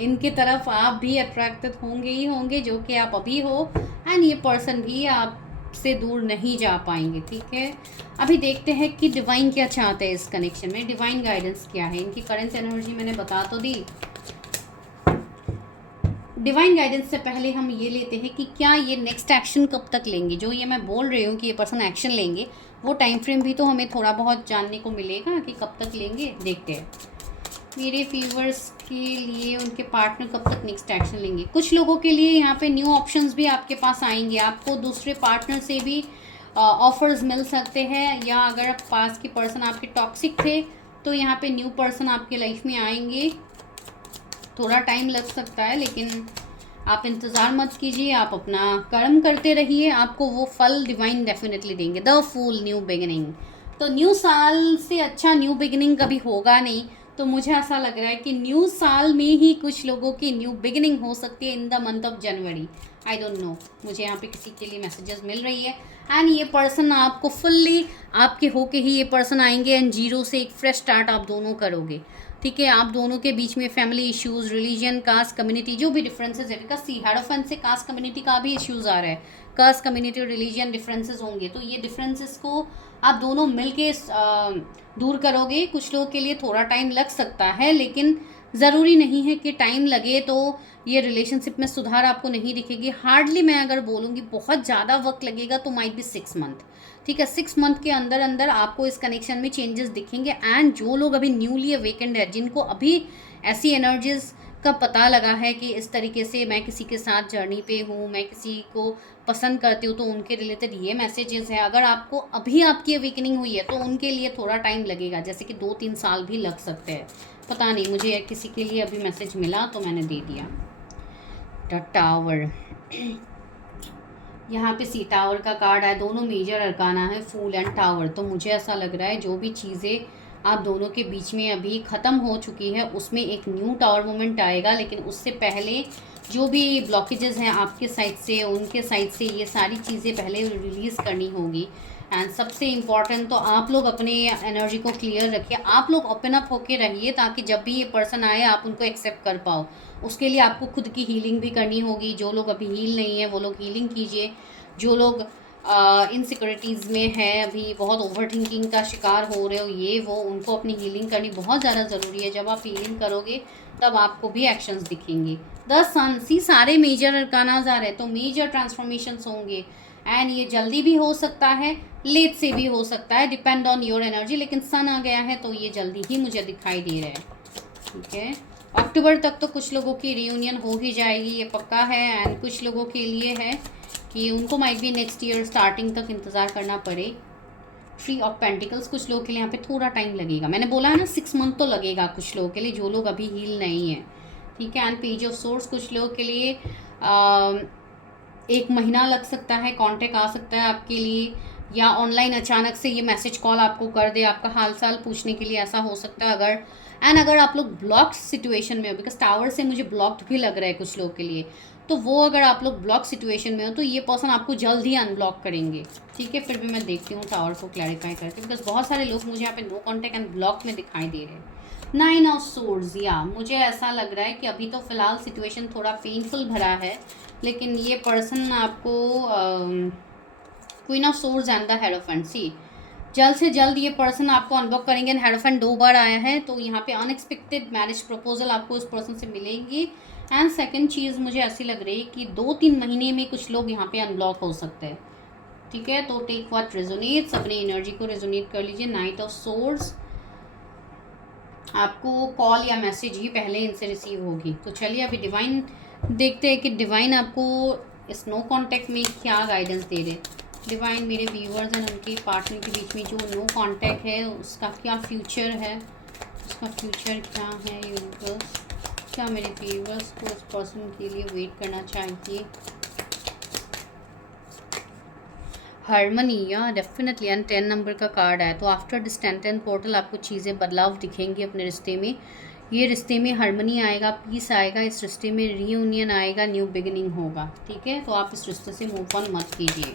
इनके तरफ आप भी अट्रैक्टेड होंगे ही होंगे, जो कि आप अभी हो। एंड ये पर्सन भी आपसे दूर नहीं जा पाएंगे, ठीक है। अभी देखते हैं कि डिवाइन क्या चाहते हैं इस कनेक्शन में, डिवाइन गाइडेंस क्या है। इनकी करंट एनर्जी मैंने बता तो दी। डिवाइन गाइडेंस से पहले हम ये लेते हैं कि क्या ये नेक्स्ट एक्शन कब तक लेंगे। जो ये मैं बोल रही हूँ कि ये पर्सन एक्शन लेंगे, वो टाइम फ्रेम भी तो हमें थोड़ा बहुत जानने को मिलेगा कि कब तक लेंगे। देखते हैं मेरे व्यूअर्स के लिए उनके पार्टनर कब तक नेक्स्ट एक्शन लेंगे। कुछ लोगों के लिए यहाँ पे न्यू ऑप्शंस भी आपके पास आएंगे, आपको दूसरे पार्टनर से भी ऑफर्स मिल सकते हैं। या अगर आप पास के पर्सन आपके टॉक्सिक थे तो यहाँ पे न्यू पर्सन आपके लाइफ में आएंगे। थोड़ा टाइम लग सकता है लेकिन आप इंतज़ार मत कीजिए, आप अपना कर्म करते रहिए, आपको वो फल डिवाइन डेफिनेटली देंगे। The fool, new beginning. तो न्यू साल से अच्छा न्यू बिगिनिंग कभी होगा नहीं, तो मुझे ऐसा लग रहा है कि न्यू साल में ही कुछ लोगों की न्यू बिगिनिंग हो सकती है in the month of January. I don't know, मुझे यहाँ पे किसी के लिए मैसेजेस मिल रही है। एंड ये पर्सन आपको फुल्ली आपके होके ही ये पर्सन आएंगे एंड जीरो से एक फ्रेश स्टार्ट आप दोनों करोगे। ठीक है। आप दोनों के बीच में family issues, religion, caste, community, जो भी डिफरेंसेस है, बिकॉज सी हेरोफेंट से कास्ट कम्युनिटी का भी इश्यूज आ रहा है, कास्ट कम्युनिटी, रिलीजन डिफरेंसेस होंगे, तो ये डिफरेंसेस को आप दोनों मिल के दूर करोगे। कुछ लोगों के लिए थोड़ा टाइम लग सकता है, लेकिन ज़रूरी नहीं है कि टाइम लगे तो ये रिलेशनशिप में सुधार आपको नहीं दिखेगी। हार्डली मैं अगर बोलूँगी बहुत ज़्यादा वक्त लगेगा तो माइट बी 6 मंथ, ठीक है। 6 मंथ के अंदर अंदर आपको इस कनेक्शन में चेंजेस दिखेंगे। एंड जो लोग अभी न्यूली अवेकेंड है, जिनको अभी ऐसी एनर्जीज का पता लगा है कि इस तरीके से मैं किसी के साथ जर्नी पे हूँ, मैं किसी को पसंद करती हूँ, तो उनके रिलेटेड ये मैसेजेस है। अगर आपको अभी आपकी अवेकनिंग हुई है तो उनके लिए थोड़ा टाइम लगेगा, जैसे कि 2-3 साल भी लग सकते हैं, पता नहीं। मुझे किसी के लिए अभी मैसेज मिला तो मैंने दे दिया। द टावर, यहाँ पे सी टावर का कार्ड है, दोनों मेजर अरकाना है, फूल एंड टावर। तो मुझे ऐसा लग रहा है जो भी चीज़ें आप दोनों के बीच में अभी ख़त्म हो चुकी है उसमें एक न्यू टावर मोमेंट आएगा, लेकिन उससे पहले जो भी ब्लॉकेजेस हैं आपके साइड से, उनके साइड से, ये सारी चीज़ें पहले रिलीज़ करनी होगी। एंड सबसे इम्पॉर्टेंट तो आप लोग अपने एनर्जी को क्लियर रखिए, आप लोग ओपन अप होके रहिए, ताकि जब भी ये पर्सन आए आप उनको एक्सेप्ट कर पाओ। उसके लिए आपको खुद की हीलिंग भी करनी होगी। जो लोग अभी हील नहीं है वो लोग हीलिंग कीजिए। जो लोग इनसिक्योरिटीज़ में है, अभी बहुत ओवर थिंकिंग का शिकार हो रहे हो, ये वो, उनको अपनी हीलिंग करनी बहुत ज़्यादा ज़रूरी है। जब आप हीलिंग करोगे तब आपको भी एक्शंस दिखेंगे। 10 सन, सी सारे मेजर अरकानाज आ रहे हैं, तो मेजर ट्रांसफॉर्मेशंस होंगे। एंड ये जल्दी भी हो सकता है, लेट से भी हो सकता है, डिपेंड ऑन योर एनर्जी, लेकिन सन आ गया है तो ये जल्दी ही मुझे दिखाई दे रहा है, ठीक है। अक्टूबर तक तो कुछ लोगों की रियूनियन हो ही जाएगी, ये पक्का है। एंड कुछ लोगों के लिए है कि उनको माइट भी नेक्स्ट ईयर स्टार्टिंग तक इंतज़ार करना पड़े। थ्री ऑफ पेंटिकल्स, कुछ लोगों के लिए यहाँ पे थोड़ा टाइम लगेगा, मैंने बोला है ना 6 मंथ तो लगेगा कुछ लोगों के लिए, जो लोग अभी हील नहीं है, ठीक है। एंड पेज ऑफ सोर्स, कुछ लोगों के लिए 1 महीना लग सकता है, कॉन्टेक्ट आ सकता है आपके लिए, या ऑनलाइन अचानक से ये मैसेज कॉल आपको कर दे आपका हाल चाल पूछने के लिए, ऐसा हो सकता है। अगर आप लोग ब्लॉक सिचुएशन में हो, बिकॉज टावर से मुझे ब्लॉक्ड भी लग रहा है कुछ लोगों के लिए, तो वो अगर आप लोग ब्लॉक सिचुएशन में हो तो ये पर्सन आपको जल्द ही अनब्लॉक करेंगे, ठीक है। फिर भी मैं देखती हूँ टावर को क्लैरिफाई करके, बिकॉज बहुत सारे लोग मुझे यहाँ पे नो कॉन्टेक्ट एंड ब्लॉक में दिखाई दे रहे हैं। 9 ऑफ सोर्ड्स, या मुझे ऐसा लग रहा है कि अभी तो फ़िलहाल सिचुएशन थोड़ा पेनफुल भरा है, लेकिन ये पर्सन आपको Queen of Swords and the Hierophant, see जल्द से जल्द ये पर्सन आपको अनब्लॉक करेंगे। एंड हेरोफेंट 2 बार आया है, तो यहाँ पे अनएक्सपेक्टेड मैरिज प्रपोजल आपको उस पर्सन से मिलेंगी। एंड सेकंड चीज़ मुझे ऐसी लग रही है कि 2-3 महीने में कुछ लोग यहाँ पे अनब्लॉक हो सकते हैं, ठीक है। तो टेक व्हाट रेजोनेट्स, अपनी एनर्जी को रेजोनेट कर लीजिए। 9 ऑफ सोर्ड्स, आपको कॉल या मैसेज ही पहले इनसे रिसीव होगी। तो चलिए अभी डिवाइन देखते हैं कि डिवाइन आपको इस नो कॉन्टैक्ट में क्या गाइडेंस दे रहे। डिवाइन, मेरे व्यूअर्स एंड उनके पार्टनर के बीच में जो नो कॉन्टैक्ट है उसका क्या फ्यूचर है, उसका फ्यूचर क्या है यूनिवर्स, क्या मेरे व्यूअर्स को उस पर्सन के लिए वेट करना चाहिए। हारमनी, या डेफिनेटली। एंड 10 नंबर का कार्ड है, तो आफ्टर डिस्टेंट एंड पोर्टल आपको चीज़ें बदलाव दिखेंगी अपने रिश्ते में। ये रिश्ते में हारमनी आएगा, पीस आएगा, इस रिश्ते में रीयूनियन आएगा, न्यू बिगिनिंग होगा, ठीक है। तो आप इस रिश्ते से मूव ऑन मत कीजिए,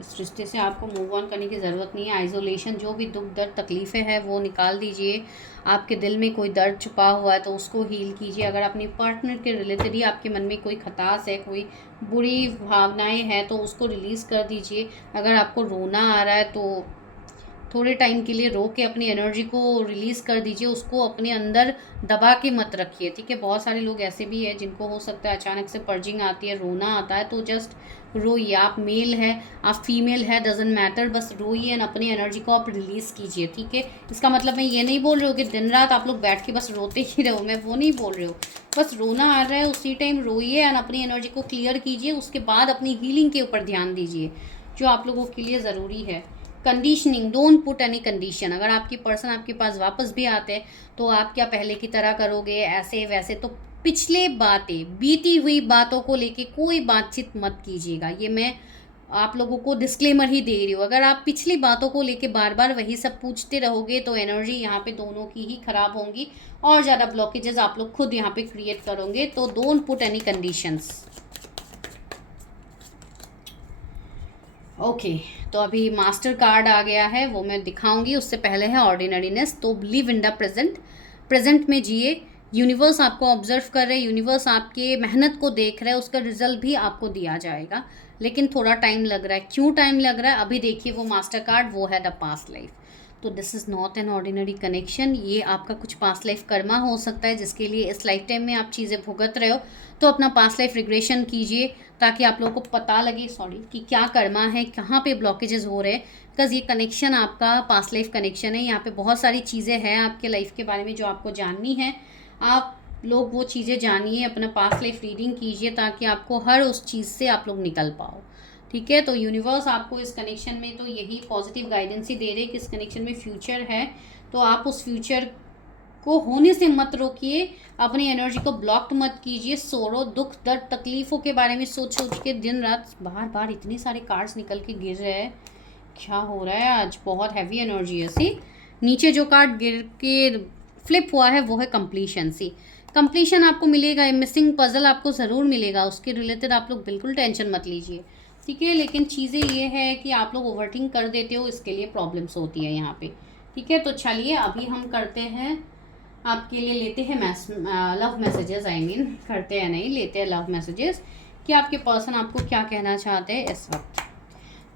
इस रिश्ते से आपको मूव ऑन करने की ज़रूरत नहीं है। आइसोलेशन, जो भी दुख दर्द तकलीफ़ें हैं वो निकाल दीजिए। आपके दिल में कोई दर्द छुपा हुआ है तो उसको हील कीजिए। अगर अपने पार्टनर के रिलेटेड ही आपके मन में कोई खटास है, कोई बुरी भावनाएं हैं, तो उसको रिलीज़ कर दीजिए। अगर आपको रोना आ रहा है तो थोड़े टाइम के लिए रो के अपनी एनर्जी को रिलीज़ कर दीजिए, उसको अपने अंदर दबा के मत रखिए, ठीक है। बहुत सारे लोग ऐसे भी हैं जिनको हो सकता है अचानक से पर्जिंग आती है, रोना आता है, तो जस्ट रोइए। आप मेल है, आप फीमेल है, डजेंट मैटर, बस रोइए एंड अपनी एनर्जी को आप रिलीज़ कीजिए, ठीक है। इसका मतलब मैं ये नहीं बोल रही हूँ कि दिन रात आप लोग बैठ के बस रोते ही रहो, मैं वो नहीं बोल रही हूँ। बस रोना आ रहा है उसी टाइम रोइए एंड अपनी एनर्जी को क्लियर कीजिए, उसके बाद अपनी हीलिंग के ऊपर ध्यान दीजिए, जो आप लोगों के लिए ज़रूरी है। Conditioning, don't put any condition. अगर आपकी पर्सन आपके पास वापस भी आते हैं तो आप क्या पहले की तरह करोगे, ऐसे वैसे, तो पिछले बातें, बीती हुई बातों को लेके कोई बातचीत मत कीजिएगा। ये मैं आप लोगों को डिस्क्लेमर ही दे रही हूँ। अगर आप पिछली बातों को लेके बार बार वही सब पूछते रहोगे तो एनर्जी यहाँ पे दोनों की ही खराब होंगी और ज़्यादा ब्लॉकेजेस आप लोग खुद यहाँ पे क्रिएट करोगे। तो don't put any conditions. Okay, तो अभी मास्टर कार्ड आ गया है, वो मैं दिखाऊंगी, उससे पहले है ऑर्डिनरीनेस। तो live in the present, present में जिए। यूनिवर्स आपको ऑब्जर्व कर रहे हैं, यूनिवर्स आपके मेहनत को देख रहा है, उसका रिजल्ट भी आपको दिया जाएगा, लेकिन थोड़ा टाइम लग रहा है। क्यों टाइम लग रहा है? अभी देखिए वो मास्टर कार्ड, वो है द पास्ट लाइफ। तो this is not an ordinary connection, ये आपका कुछ पास्ट लाइफ कर्मा हो सकता है जिसके लिए इस लाइफ टाइम में आप चीज़ें भुगत रहे हो। तो अपना पास्ट लाइफ रिग्रेशन कीजिए ताकि आप लोगों को पता लगे कि क्या कर्मा है, कहाँ पे ब्लॉकेजेस हो रहे हैं। बिकॉज ये कनेक्शन आपका पास्ट लाइफ कनेक्शन है, यहाँ पे बहुत सारी चीज़ें हैं आपके लाइफ के बारे में जो आपको जाननी है। आप लोग वो चीज़ें जानिए, अपना पास्ट लाइफ रीडिंग कीजिए ताकि आपको हर उस चीज़ से आप लोग निकल पाओ। ठीक है, तो यूनिवर्स आपको इस कनेक्शन में तो यही पॉजिटिव गाइडेंस ही दे रहे कि इस कनेक्शन में फ्यूचर है, तो आप उस फ्यूचर को होने से मत रोकिए, अपनी एनर्जी को ब्लॉक्ड मत कीजिए। सोरो, दुख, दर्द, तकलीफ़ों के बारे में सोच सोच के दिन रात बार बार इतने सारे कार्ड्स निकल के गिर रहे हैं, क्या हो रहा है आज? बहुत हैवी एनर्जी है। सी नीचे जो कार्ड गिर के फ्लिप हुआ है वो है कंप्लीशन। सी कंप्लीशन आपको मिलेगा, मिसिंग पजल आपको ज़रूर मिलेगा, उसके रिलेटेड आप लोग बिल्कुल टेंशन मत लीजिए। ठीक है, लेकिन चीज़ें ये है कि आप लोग ओवरथिंक कर देते हो, इसके लिए प्रॉब्लम्स होती है यहाँ पे। ठीक है, तो चलिए अभी हम करते हैं आपके लिए, लेते हैं लव मैसेजेस, आई मीन करते हैं नहीं, लेते हैं लव मैसेजेस कि आपके पर्सन आपको क्या कहना चाहते हैं इस वक्त।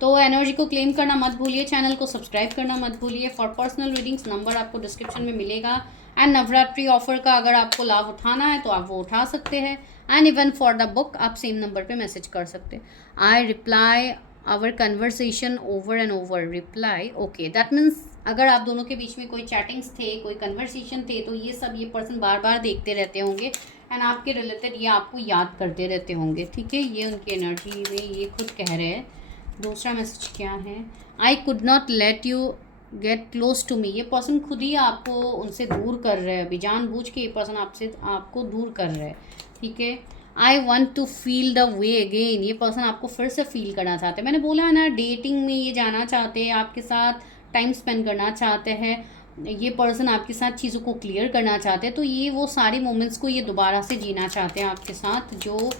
तो एनर्जी को क्लेम करना मत भूलिए, चैनल को सब्सक्राइब करना मत भूलिए। फॉर पर्सनल रीडिंग्स नंबर आपको डिस्क्रिप्शन में मिलेगा। एंड नवरात्रि ऑफर का अगर आपको लाभ उठाना है तो आप वो उठा सकते हैं। And even for the book आप सेम नंबर पे मैसेज कर सकते हैं। I reply our conversation over and over. Reply, okay, that means अगर आप दोनों के बीच में कोई चैटिंग्स थे, कोई कन्वर्सेशन थे, तो ये सब ये पर्सन बार बार देखते रहते होंगे एंड आपके रिलेटेड ये आपको याद करते रहते होंगे। ठीक है, ये उनकी एनर्जी में ये खुद कह रहे हैं। दूसरा मैसेज क्या है? I could not let you get close to me. ये पर्सन खुद ही आपको उनसे दूर कर रहे हैं, अभी जानबूझ के ये पर्सन आपको दूर कर रहे हैं। ठीक है, I want to feel the way again. ये पर्सन आपको फिर से फील करना चाहते हैं। मैंने बोला है ना, डेटिंग में ये जाना चाहते हैं, आपके साथ टाइम स्पेंड करना चाहते हैं, ये पर्सन आपके साथ चीज़ों को क्लियर करना चाहते हैं। तो ये वो सारी मोमेंट्स को ये दोबारा से जीना चाहते हैं आपके साथ, जो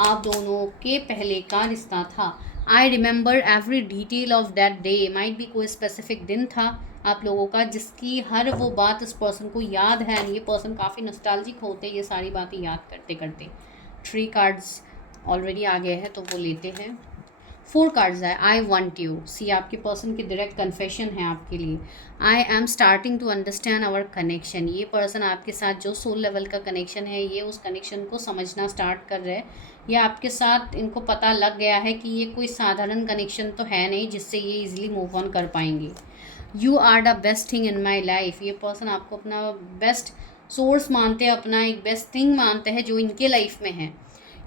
आप दोनों के पहले का रिश्ता था। I remember every detail of that day. Might भी कोई स्पेसिफिक दिन था आप लोगों का जिसकी हर वो बात इस पर्सन को याद है। ये पर्सन काफ़ी नॉस्टैल्जिक होते हैं ये सारी बातें याद करते करते। 3 कार्ड्स ऑलरेडी आ गए हैं तो वो लेते हैं। 4 कार्ड्स है। I want you. सी आपके पर्सन की डायरेक्ट कन्फेशन है आपके लिए। I am starting to understand our connection. ये पर्सन आपके साथ जो सोल लेवल का कनेक्शन है, ये उस कनेक्शन को समझना स्टार्ट कर रहे हैं। या आपके साथ इनको पता लग गया है कि ये कोई साधारण कनेक्शन तो है नहीं जिससे ये इजीली मूव ऑन कर पाएंगे। You are the best thing in my life. ये पर्सन आपको अपना बेस्ट सोर्स मानते हैं, अपना एक बेस्ट थिंग मानते हैं जो इनके लाइफ में है।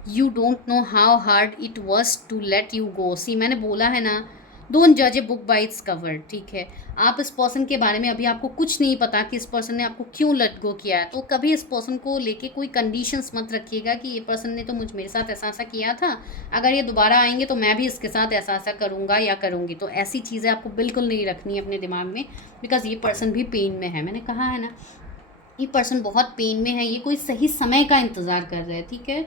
You don't know how hard it was to let you go. See मैंने बोला है ना, डोंट जज a book by its cover. ठीक है, आप इस पर्सन के बारे में अभी आपको कुछ नहीं पता कि इस पर्सन ने आपको क्यों लेट गो किया है, तो कभी इस पर्सन को लेके कोई कंडीशंस मत रखिएगा कि ये पर्सन ने तो मेरे साथ ऐसा ऐसा किया था, अगर ये दोबारा आएंगे तो मैं भी इसके साथ ऐसा ऐसा करूँगा या करूँगी। तो ऐसी चीज़ें आपको बिल्कुल नहीं रखनी है अपने दिमाग में, बिकॉज ये पर्सन भी पेन में है। मैंने कहा है ना, ये पर्सन बहुत पेन में है, ये कोई सही समय का इंतज़ार कर रहे हैं। ठीक है,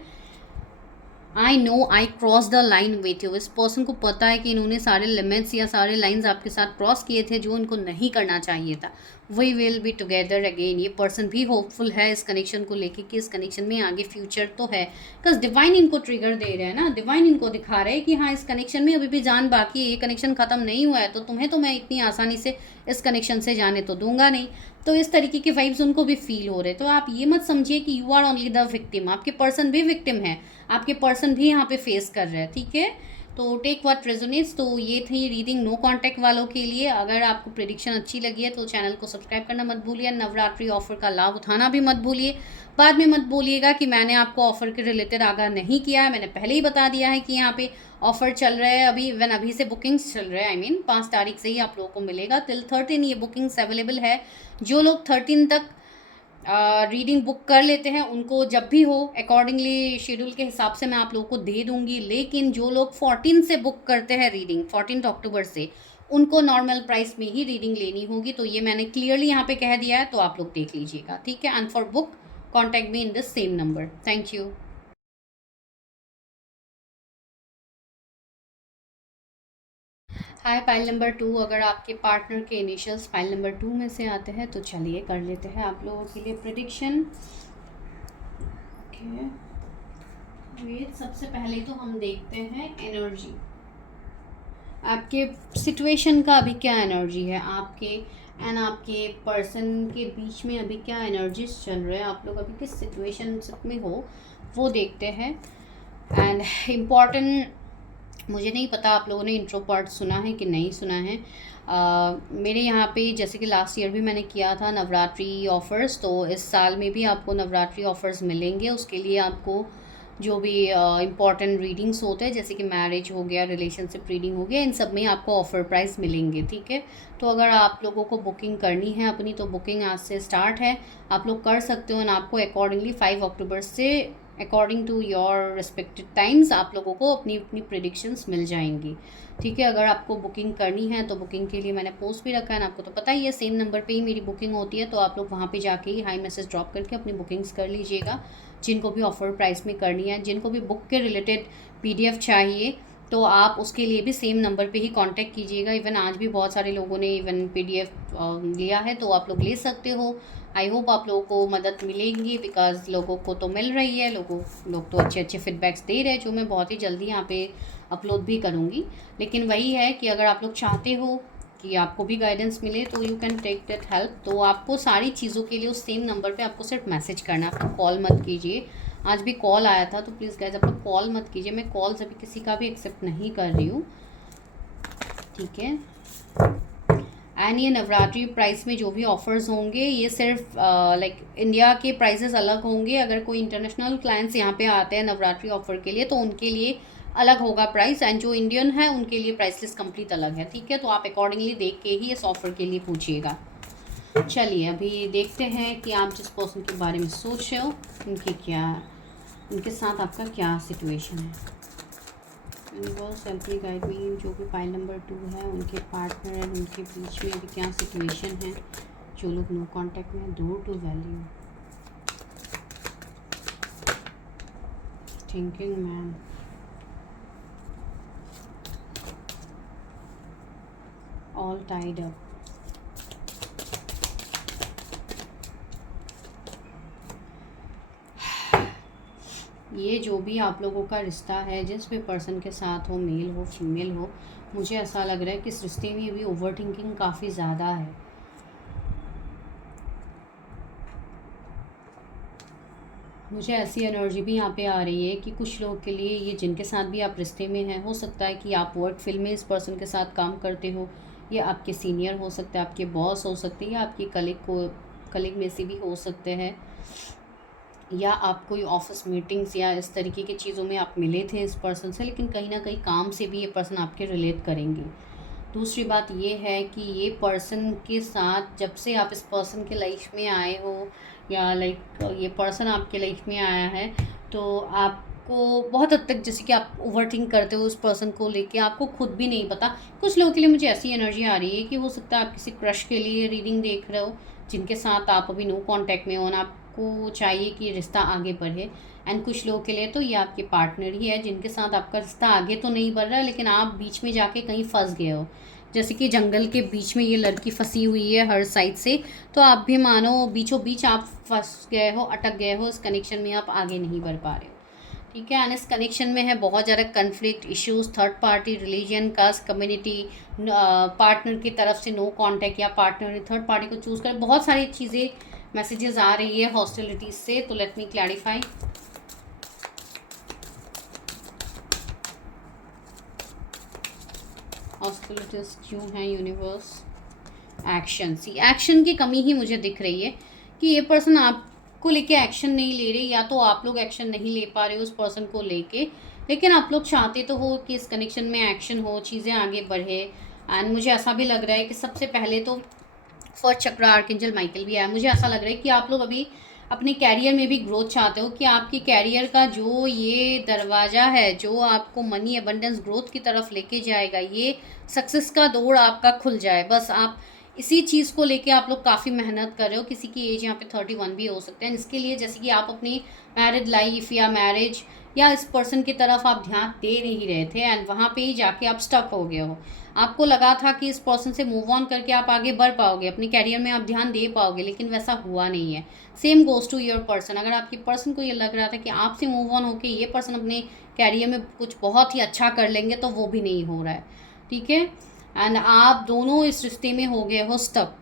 I know I cross the line with you. इस पर्सन को पता है कि इन्होंने सारे लिमिट्स या सारे लाइंस आपके साथ क्रॉस किए थे जो इनको नहीं करना चाहिए था। We will be together again. ये पर्सन भी होपफुल है इस कनेक्शन को लेके कि इस कनेक्शन में आगे फ्यूचर तो है, बिकॉज डिवाइन इनको ट्रिगर दे रहे हैं ना, डिवाइन इनको दिखा रहे हैं कि हाँ इस कनेक्शन में अभी भी जान बाकी है, ये कनेक्शन ख़त्म नहीं हुआ है, तो तुम्हें तो मैं इतनी आसानी से इस कनेक्शन से जाने तो दूंगा नहीं। तो इस तरीके के वाइब्स उनको भी फील हो रहे। तो आप ये मत समझिए कि you are only the victim, आपके पर्सन भी विक्टिम है, आपके पर्सन भी यहाँ पे फेस कर रहे हैं। ठीक है, तो टेक व्हाट रेजोनेट्स। तो ये थी रीडिंग नो कांटेक्ट वालों के लिए। अगर आपको प्रेडिक्शन अच्छी लगी है तो चैनल को सब्सक्राइब करना मत भूलिए, नवरात्रि ऑफर का लाभ उठाना भी मत भूलिए। बाद में मत बोलिएगा कि मैंने आपको ऑफर के रिलेटेड आगाह नहीं किया है, मैंने पहले ही बता दिया है कि यहाँ पे ऑफर चल रहा है अभी से बुकिंग्स चल रहे हैं। आई मीन 5 तारीख से ही आप लोगों को मिलेगा, टिल 13 ये बुकिंग्स अवेलेबल है। जो लोग 13 तक रीडिंग बुक कर लेते हैं उनको जब भी हो अकॉर्डिंगली शेड्यूल के हिसाब से मैं आप लोगों को दे दूंगी। लेकिन जो लोग 14 से बुक करते हैं रीडिंग, 14 अक्टूबर से, उनको नॉर्मल प्राइस में ही रीडिंग लेनी होगी। तो ये मैंने क्लियरली यहाँ पे कह दिया है, तो आप लोग देख लीजिएगा। ठीक है, and for book contact me in this same number. Thank you. Hi pile number 2, अगर आपके पार्टनर के इनिशियल्स पाइल नंबर 2 में से आते हैं तो चलिए कर लेते हैं आप लोगों के लिए प्रेडिक्शन। ओके, वेट, सबसे पहले तो हम देखते हैं एनर्जी, आपके सिचुएशन का अभी क्या एनर्जी है, आपके एंड आपके पर्सन के बीच में अभी क्या एनर्जीज चल रहे हैं, आप लोग अभी किस सिचुएशन में हो वो देखते हैं। एंड इम्पॉर्टेंट, मुझे नहीं पता आप लोगों ने इंट्रो पार्ट सुना है कि नहीं सुना है। मेरे यहाँ पे जैसे कि लास्ट ईयर भी मैंने किया था नवरात्रि ऑफ़र्स, तो इस साल में भी आपको नवरात्रि ऑफ़र्स मिलेंगे। उसके लिए आपको जो भी इम्पॉर्टेंट रीडिंग्स होते हैं, जैसे कि मैरिज हो गया, रिलेशनशिप रीडिंग हो गया, इन सब में आपको ऑफ़र प्राइस मिलेंगे, ठीक है। तो अगर आप लोगों को बुकिंग करनी है अपनी, तो बुकिंग आज से स्टार्ट है, आप लोग कर सकते हो। और आपको अकॉर्डिंगली 5 अक्टूबर से according to your respective times आप लोगों को अपनी अपनी प्रिडिक्शंस मिल जाएंगी, ठीक है। अगर आपको बुकिंग करनी है तो बुकिंग के लिए मैंने पोस्ट भी रखा है, आपको तो पता ही है, सेम नंबर पे ही मेरी बुकिंग होती है, तो आप लोग वहाँ पे जाके ही हाई मैसेज ड्रॉप करके अपनी बुकिंग्स कर लीजिएगा। जिनको भी ऑफर प्राइस में करनी है, जिनको भी बुक के रिलेटेड PDF चाहिए, तो आप उसके लिए भी सेम नंबर पे ही कांटेक्ट कीजिएगा। इवन आज भी बहुत सारे लोगों ने इवन PDF लिया है, तो आप लोग ले सकते हो। आई होप आप लोगों को मदद मिलेगी, बिकॉज लोगों को तो मिल रही है, लोग तो अच्छे अच्छे फीडबैक्स दे रहे हैं, जो मैं बहुत ही जल्दी यहाँ पे अपलोड भी करूँगी। लेकिन वही है कि अगर आप लोग चाहते हो कि आपको भी गाइडेंस मिले, तो you can take that help. तो आपको सारी चीज़ों के लिए उस सेम नंबर पे आपको सिर्फ मैसेज करना है, आप कॉल मत कीजिए। आज भी कॉल आया था, तो प्लीज़ गाइज आप लोग कॉल मत कीजिए, मैं कॉल्स अभी किसी का भी एक्सेप्ट नहीं कर रही हूँ, ठीक है। एंड ये नवरात्रि प्राइस में जो भी ऑफर्स होंगे, ये सिर्फ लाइक इंडिया के प्राइसेस अलग होंगे। अगर कोई इंटरनेशनल क्लाइंट्स यहाँ पे आते हैं नवरात्रि ऑफर के लिए, तो उनके लिए अलग होगा प्राइस, एंड जो इंडियन है उनके लिए प्राइस लिस्ट कंप्लीट अलग है, ठीक है। तो आप अकॉर्डिंगली देख के ही इस ऑफ़र के लिए पूछिएगा। चलिए अभी देखते हैं कि आप जिस पर्सन के बारे में सोच रहे हो, उनके साथ आपका क्या सिचुएशन है। यूनिवर्स सिंपली गाइड मी, जो भी पाइल नंबर 2 है, उनके पार्टनर एंड उनके बीच में अभी क्या सिचुएशन है, जो लोग नो कांटेक्ट में, दूर to value, thinking man, all tied up, ये जो भी आप लोगों का रिश्ता है, जिस भी पर्सन के साथ हो, मेल हो फीमेल हो, मुझे ऐसा लग रहा है कि इस रिश्ते में भी ओवर थिंकिंग काफ़ी ज़्यादा है। मुझे ऐसी एनर्जी भी यहाँ पे आ रही है कि कुछ लोगों के लिए, ये जिनके साथ भी आप रिश्ते में हैं, हो सकता है कि आप वर्क फील्ड में इस पर्सन के साथ काम करते हो, ये आपके सीनियर हो सकते हैं, आपके बॉस हो सकते हैं, या आपके कलीग में से भी हो सकते हैं, या आप कोई ऑफिस मीटिंग्स या इस तरीके की चीज़ों में आप मिले थे इस पर्सन से, लेकिन कहीं ना कहीं काम से भी ये पर्सन आपके रिलेट करेंगे। दूसरी बात ये है कि ये पर्सन के साथ जब से आप इस पर्सन के लाइफ में आए हो, या लाइक ये पर्सन आपके लाइफ में आया है, तो आपको बहुत हद तक, जैसे कि आप ओवरथिंक करते हो उस पर्सन को लेके, आपको खुद भी नहीं पता। कुछ लोगों के लिए मुझे ऐसी एनर्जी आ रही है कि हो सकता है आप किसी क्रश के लिए रीडिंग देख रहे हो, जिनके साथ आप अभी नो कांटेक्ट में हो, और आपको चाहिए कि रिश्ता आगे बढ़े। एंड कुछ लोगों के लिए तो ये आपके पार्टनर ही है, जिनके साथ आपका रिश्ता आगे तो नहीं बढ़ रहा है, लेकिन आप बीच में जाके कहीं फंस गए हो, जैसे कि जंगल के बीच में ये लड़की फंसी हुई है हर साइड से, तो आप भी मानो बीचों बीच आप फंस गए हो, अटक गए हो, इस कनेक्शन में आप आगे नहीं बढ़ पा रहे हो, ठीक है। एंड इस कनेक्शन में है बहुत ज़्यादा conflict issues, third party, religion, caste, community, partner की तरफ से नो कांटेक्ट, या पार्टनर ने थर्ड पार्टी को चूज़ कर, बहुत सारी चीज़ें मैसेजेस आ रही है हॉस्टिलिटीज से। तो लेट मी क्लैरिफाई। हॉस्टिलिटीज क्यों है यूनिवर्स? एक्शन की कमी ही मुझे दिख रही है कि ये पर्सन आपको लेके एक्शन नहीं ले रहे, या तो आप लोग एक्शन नहीं ले पा रहे हो उस पर्सन को लेके, लेकिन आप लोग चाहते तो हो कि इस कनेक्शन में एक्शन हो, चीज़ें आगे बढ़े। एंड मुझे ऐसा भी लग रहा है कि सबसे पहले तो फर्स्ट चक्र आर्कएंजल माइकल भी आया, मुझे ऐसा लग रहा है कि आप लोग अभी अपने कैरियर में भी ग्रोथ चाहते हो, कि आपकी कैरियर का जो ये दरवाज़ा है, जो आपको मनी एबंडेंस ग्रोथ की तरफ लेके जाएगा, ये सक्सेस का दौर आपका खुल जाए, बस आप इसी चीज़ को लेके आप लोग काफ़ी मेहनत कर रहे हो। किसी की एज यहाँ पे 31 भी हो सकते हैं, इसके लिए जैसे कि आप अपनी मैरिड लाइफ या मैरिज या इस पर्सन की तरफ आप ध्यान दे नहीं रहे थे एंड वहाँ पे ही जाके आप स्टक हो गए हो। आपको लगा था कि इस पर्सन से मूव ऑन करके आप आगे बढ़ पाओगे, अपने कैरियर में आप ध्यान दे पाओगे, लेकिन वैसा हुआ नहीं है। Same goes to your person. अगर आपकी पर्सन को ये लग रहा था कि आपसे मूव ऑन होकर ये पर्सन अपने कैरियर में कुछ बहुत ही अच्छा कर लेंगे, तो वो भी नहीं हो रहा है, ठीक है। एंड आप दोनों इस रिश्ते में हो गए हो स्टक,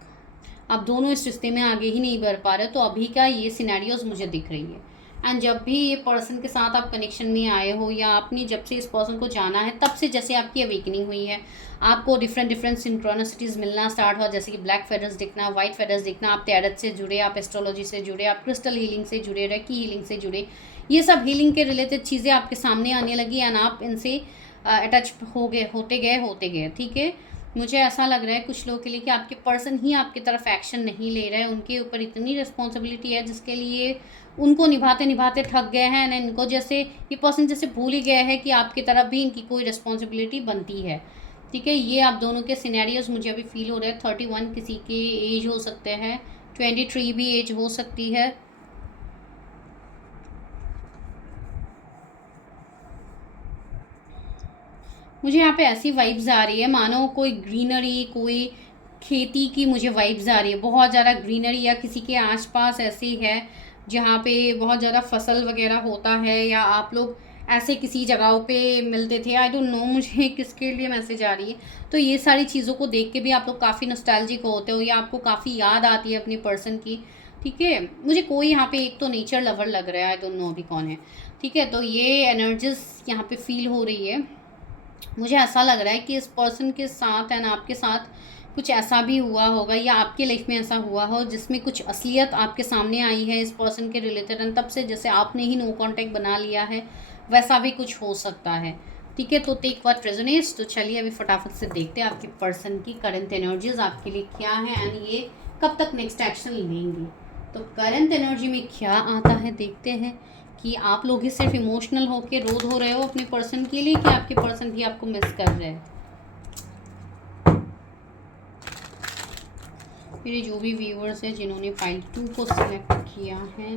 आप दोनों इस रिश्ते में आगे ही नहीं बढ़ पा रहे। तो अभी का ये सिनेरियोज मुझे दिख रही है। एंड जब भी ये पर्सन के साथ आप कनेक्शन में आए हो या आपने जब से इस पर्सन को जाना है, तब से जैसे आपकी अवेकनिंग हुई है, आपको डिफरेंट डिफरेंट सिंक्रोनिसिटीज़ मिलना स्टार्ट हुआ, जैसे कि ब्लैक फेदर्स दिखना, वाइट फेदर्स दिखना, आप टैरट से जुड़े, आप एस्ट्रोलॉजी से जुड़े, आप क्रिस्टल हीलिंग से जुड़े, रेकी हीलिंग से जुड़े। ये सब हीलिंग के रिलेटेड चीज़ें आपके सामने आने लगी एंड आप इनसे अटैच होते गए, ठीक है। मुझे ऐसा लग रहा है कुछ लोगों के लिए कि आपके पर्सन ही आपकी तरफ एक्शन नहीं ले रहे हैं, उनके ऊपर इतनी रिस्पॉन्सिबिलिटी है जिसके लिए उनको निभाते निभाते थक गए हैं एंड इनको जैसे ये पर्सन जैसे भूल ही गए हैं कि आपकी तरफ भी इनकी कोई रिस्पॉन्सिबिलिटी बनती है, ठीक है। ये आप दोनों के सिनेरियोज मुझे अभी फील हो रहे हैं। 31 किसी के एज हो सकते हैं, 23 भी एज हो सकती है। मुझे यहाँ पे ऐसी वाइब्स आ रही है मानो कोई ग्रीनरी, कोई खेती की मुझे वाइब्स आ रही है, बहुत ज़्यादा ग्रीनरी, या किसी के आसपास ऐसी है जहाँ पे बहुत ज़्यादा फसल वगैरह होता है, या आप लोग ऐसे किसी जगहों पे मिलते थे। आई डोंट नो मुझे किसके लिए मैसेज आ रही है। तो ये सारी चीज़ों को देख के भी आप लोग काफ़ी नॉस्टैल्जिक होते हो या आपको काफ़ी याद आती है अपनी पर्सन की, ठीक है। मुझे कोई यहाँ पे एक तो नेचर लवर लग रहा है, आई डोंट नो अभी कौन है, ठीक है। तो ये एनर्जीज यहाँ पे फील हो रही है। मुझे ऐसा लग रहा है कि इस पर्सन के साथ एंड आपके साथ कुछ ऐसा भी हुआ होगा या आपके लाइफ में ऐसा हुआ हो जिसमें कुछ असलियत आपके सामने आई है इस पर्सन के रिलेटेड, एंड तब से जैसे आपने ही नो कांटेक्ट बना लिया है, वैसा भी कुछ हो सकता है, ठीक है। तो टेक व्हाट रेजोनेट्स। तो चलिए अभी फटाफट से देखते हैं आपके पर्सन की करंट एनर्जीज आपके लिए क्या है एंड ये कब तक नेक्स्ट एक्शन लेंगे। तो करंट एनर्जी में क्या आता है देखते हैं कि आप लोग ही सिर्फ इमोशनल होके रो धो रहे हो अपने पर्सन के लिए, कि आपके पर्सन भी आपको मिस कर रहे हैं। मेरे जो भी व्यूअर्स हैं जिन्होंने फाइल 2 को सिलेक्ट किया है,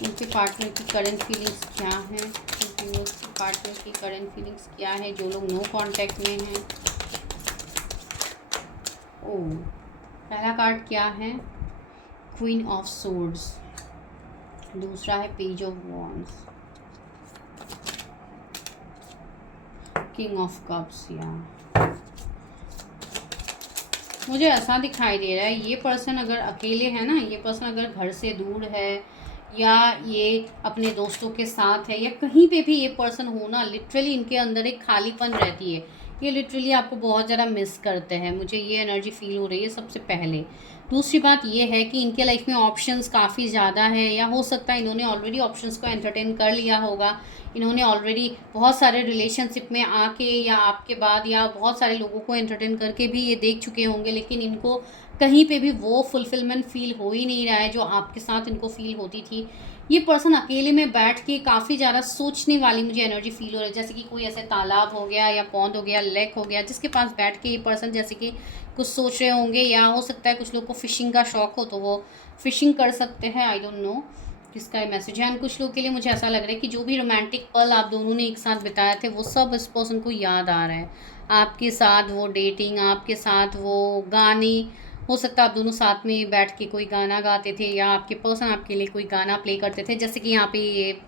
उनके पार्टनर की करंट फीलिंग्स क्या है, व्यूअर्स के पार्टनर की करंट फीलिंग्स क्या है, जो लोग नो कांटेक्ट में हैं। ओह, पहला कार्ड क्या है, क्वीन ऑफ सोर्ड्स, दूसरा है page of wands, king of cups. या मुझे ऐसा दिखाई दे रहा है ये पर्सन अगर अकेले है ना, ये पर्सन अगर घर से दूर है या ये अपने दोस्तों के साथ है या कहीं पे भी ये पर्सन हो ना, लिटरली इनके अंदर एक खालीपन रहती है। ये लिटरली आपको बहुत ज़्यादा मिस करते हैं, मुझे ये एनर्जी फील हो रही है सबसे पहले। दूसरी बात ये है कि इनके लाइफ में ऑप्शंस काफ़ी ज़्यादा है, या हो सकता है इन्होंने ऑलरेडी ऑप्शंस को एंटरटेन कर लिया होगा। इन्होंने ऑलरेडी बहुत सारे रिलेशनशिप में आके या आपके बाद या बहुत सारे लोगों को एंटरटेन करके भी ये देख चुके होंगे, लेकिन इनको कहीं पे भी वो फुलफिलमेंट फील हो ही नहीं रहा है जो आपके साथ इनको फील होती थी। ये पर्सन अकेले में बैठ के काफ़ी ज़्यादा सोचने वाली मुझे एनर्जी फील हो रही है, जैसे कि कोई ऐसे तालाब हो गया या पौंड हो गया, लेक हो गया, जिसके पास बैठ के ये पर्सन जैसे कि कुछ सोच रहे होंगे। या हो सकता है कुछ लोग को फ़िशिंग का शौक़ हो तो वो फ़िशिंग कर सकते हैं, आई डोंट नो किसका ये मैसेज है। एंड कुछ लोग के लिए मुझे ऐसा लग रहा है कि जो भी रोमांटिक पल आप दोनों ने एक साथ बिताए थे वो सब इस पर्सन को याद आ रहा है। आपके साथ वो डेटिंग, आपके साथ वो गाने, हो सकता है आप दोनों साथ में बैठ के कोई गाना गाते थे या आपके पर्सन आपके लिए कोई गाना प्ले करते थे, जैसे कि यहाँ पे ये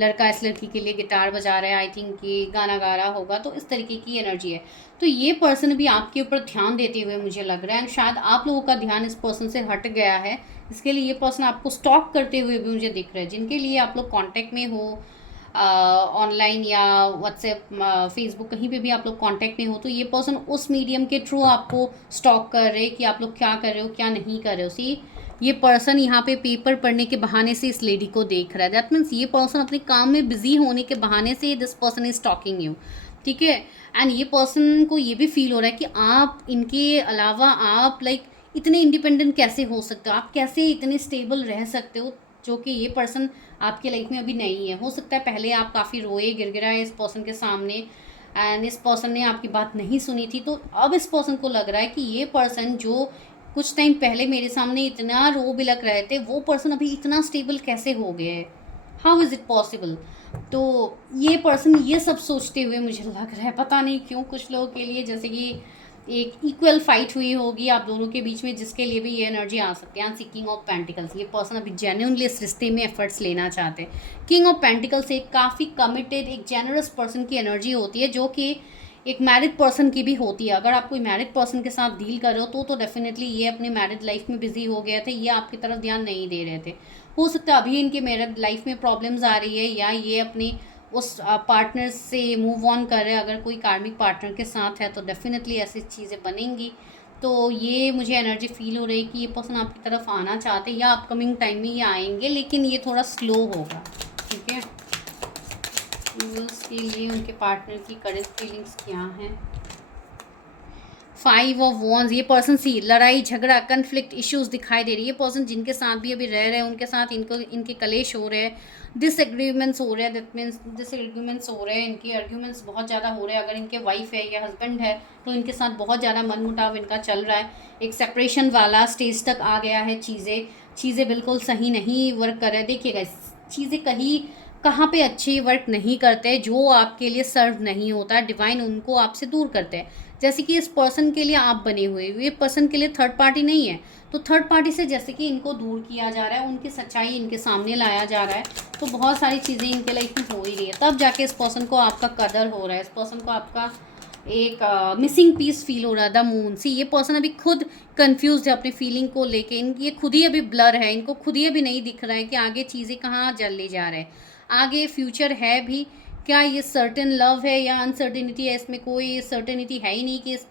लड़का इस लड़की के लिए गिटार बजा रहा है, आई थिंक ये गाना गा रहा होगा। तो इस तरीके की एनर्जी है। तो ये पर्सन भी आपके ऊपर ध्यान देते हुए मुझे लग रहा है, एंड शायद आप लोगों का ध्यान इस पर्सन से हट गया है, इसके लिए ये पर्सन आपको स्टॉक करते हुए भी मुझे दिख रहा है। जिनके लिए आप लोग कांटेक्ट में हो ऑनलाइन या व्हाट्सएप, फेसबुक, कहीं पे भी आप लोग कांटेक्ट में हो, तो ये पर्सन उस मीडियम के थ्रू आपको स्टॉक कर रहे हैं कि आप लोग क्या कर रहे हो क्या नहीं कर रहे हो। सी ये पर्सन यहाँ पे पेपर पढ़ने के बहाने से इस लेडी को देख रहा है, दैट मीन्स ये पर्सन अपने काम में बिजी होने के बहाने से this person is talking you, ठीक है। एंड ये पर्सन को ये भी फील हो रहा है कि आप इनके अलावा आप लाइक इतने इंडिपेंडेंट कैसे हो सकते हो, आप कैसे इतने स्टेबल रह सकते हो, जो कि ये पर्सन आपके लाइफ में अभी नहीं है। हो सकता है पहले आप काफ़ी रोए गिड़गिड़ाए इस पर्सन के सामने एंड इस पर्सन ने आपकी बात नहीं सुनी थी, तो अब इस पर्सन को लग रहा है कि ये पर्सन जो कुछ टाइम पहले मेरे सामने इतना रो बिलक रहे थे, वो पर्सन अभी इतना स्टेबल कैसे हो गया है। How is it possible. तो ये पर्सन ये सब सोचते हुए मुझे लग रहा है, पता नहीं क्यों, कुछ लोगों के लिए जैसे कि एक इक्वल फाइट हुई होगी आप दोनों के बीच में, जिसके लिए भी ये एनर्जी आ सकती है। सी किंग ऑफ पेंटिकल्स, ये पर्सन अभी जेन्युइनली इस रिश्ते में एफर्ट्स लेना चाहते हैं। किंग ऑफ पेंटिकल्स एक काफ़ी कमिटेड, एक जेनरस पर्सन की एनर्जी होती है, जो कि एक मैरिड पर्सन की भी होती है। अगर आप कोई मैरिड पर्सन के साथ डील कर रहे हो तो डेफिनेटली ये अपनी मैरिड लाइफ में बिजी हो गए थे, ये आपकी तरफ ध्यान नहीं दे रहे थे। हो सकता है अभी इनके मैरिड लाइफ में प्रॉब्लम्स आ रही है, या ये अपनी उस पार्टनर से मूव ऑन कर रहे हैं। अगर कोई कार्मिक पार्टनर के साथ है तो डेफिनेटली ऐसी चीज़ें बनेंगी। तो ये मुझे एनर्जी फील हो रही है कि ये पर्सन आपकी तरफ आना चाहते हैं, या अपकमिंग टाइम में ये आएंगे, लेकिन ये थोड़ा स्लो होगा। ठीक है, के लिए उनके पार्टनर की करंट फीलिंग्स क्या हैं। 5 ऑफ वॉन्स, ये पर्सन सी लड़ाई झगड़ा कन्फ्लिक्ट इश्यूज दिखाई दे रही है। ये पर्सन जिनके साथ भी अभी रह रहे हैं उनके साथ इनके कलेश हो रहे हैं, डिसएग्रीमेंट्स हो रहे हैं। दैट मीन्स डिसएग्रीमेंट्स हो रहे हैं, इनके आर्ग्यूमेंट्स बहुत ज़्यादा हो रहे हैं। अगर इनके वाइफ है या हस्बैंड है तो इनके साथ बहुत ज़्यादा मनमुटाव इनका चल रहा है। एक सेपरेशन वाला स्टेज तक आ गया है। चीज़ें बिल्कुल सही नहीं वर्क कर रहे हैं। देखिएगा, चीज़ें कहाँ पे अच्छी वर्क नहीं करते, जो आपके लिए सर्व नहीं होता, डिवाइन उनको आपसे दूर करते हैं। जैसे कि इस पर्सन के लिए आप बने हुए, ये पर्सन के लिए थर्ड पार्टी नहीं है, तो थर्ड पार्टी से जैसे कि इनको दूर किया जा रहा है, उनकी सच्चाई इनके सामने लाया जा रहा है। तो बहुत सारी चीज़ें इनके लाइफ में हो ही रही है, तब जाके इस पर्सन को आपका कदर हो रहा है, इस पर्सन को आपका एक मिसिंग पीस फील हो रहा है। द मून, सी ये पर्सन अभी खुद कंफ्यूज है अपनी फीलिंग को लेके। ये खुद ही अभी ब्लर है, इनको खुद ही अभी नहीं दिख रहा है कि आगे चीज़ें कहाँ जल ले जा रहे हैं, आगे फ्यूचर है भी क्या, ये सर्टेन लव है या अनसर्टेनिटी है। इसमें कोई सर्टेनिटी है ही नहीं कि इस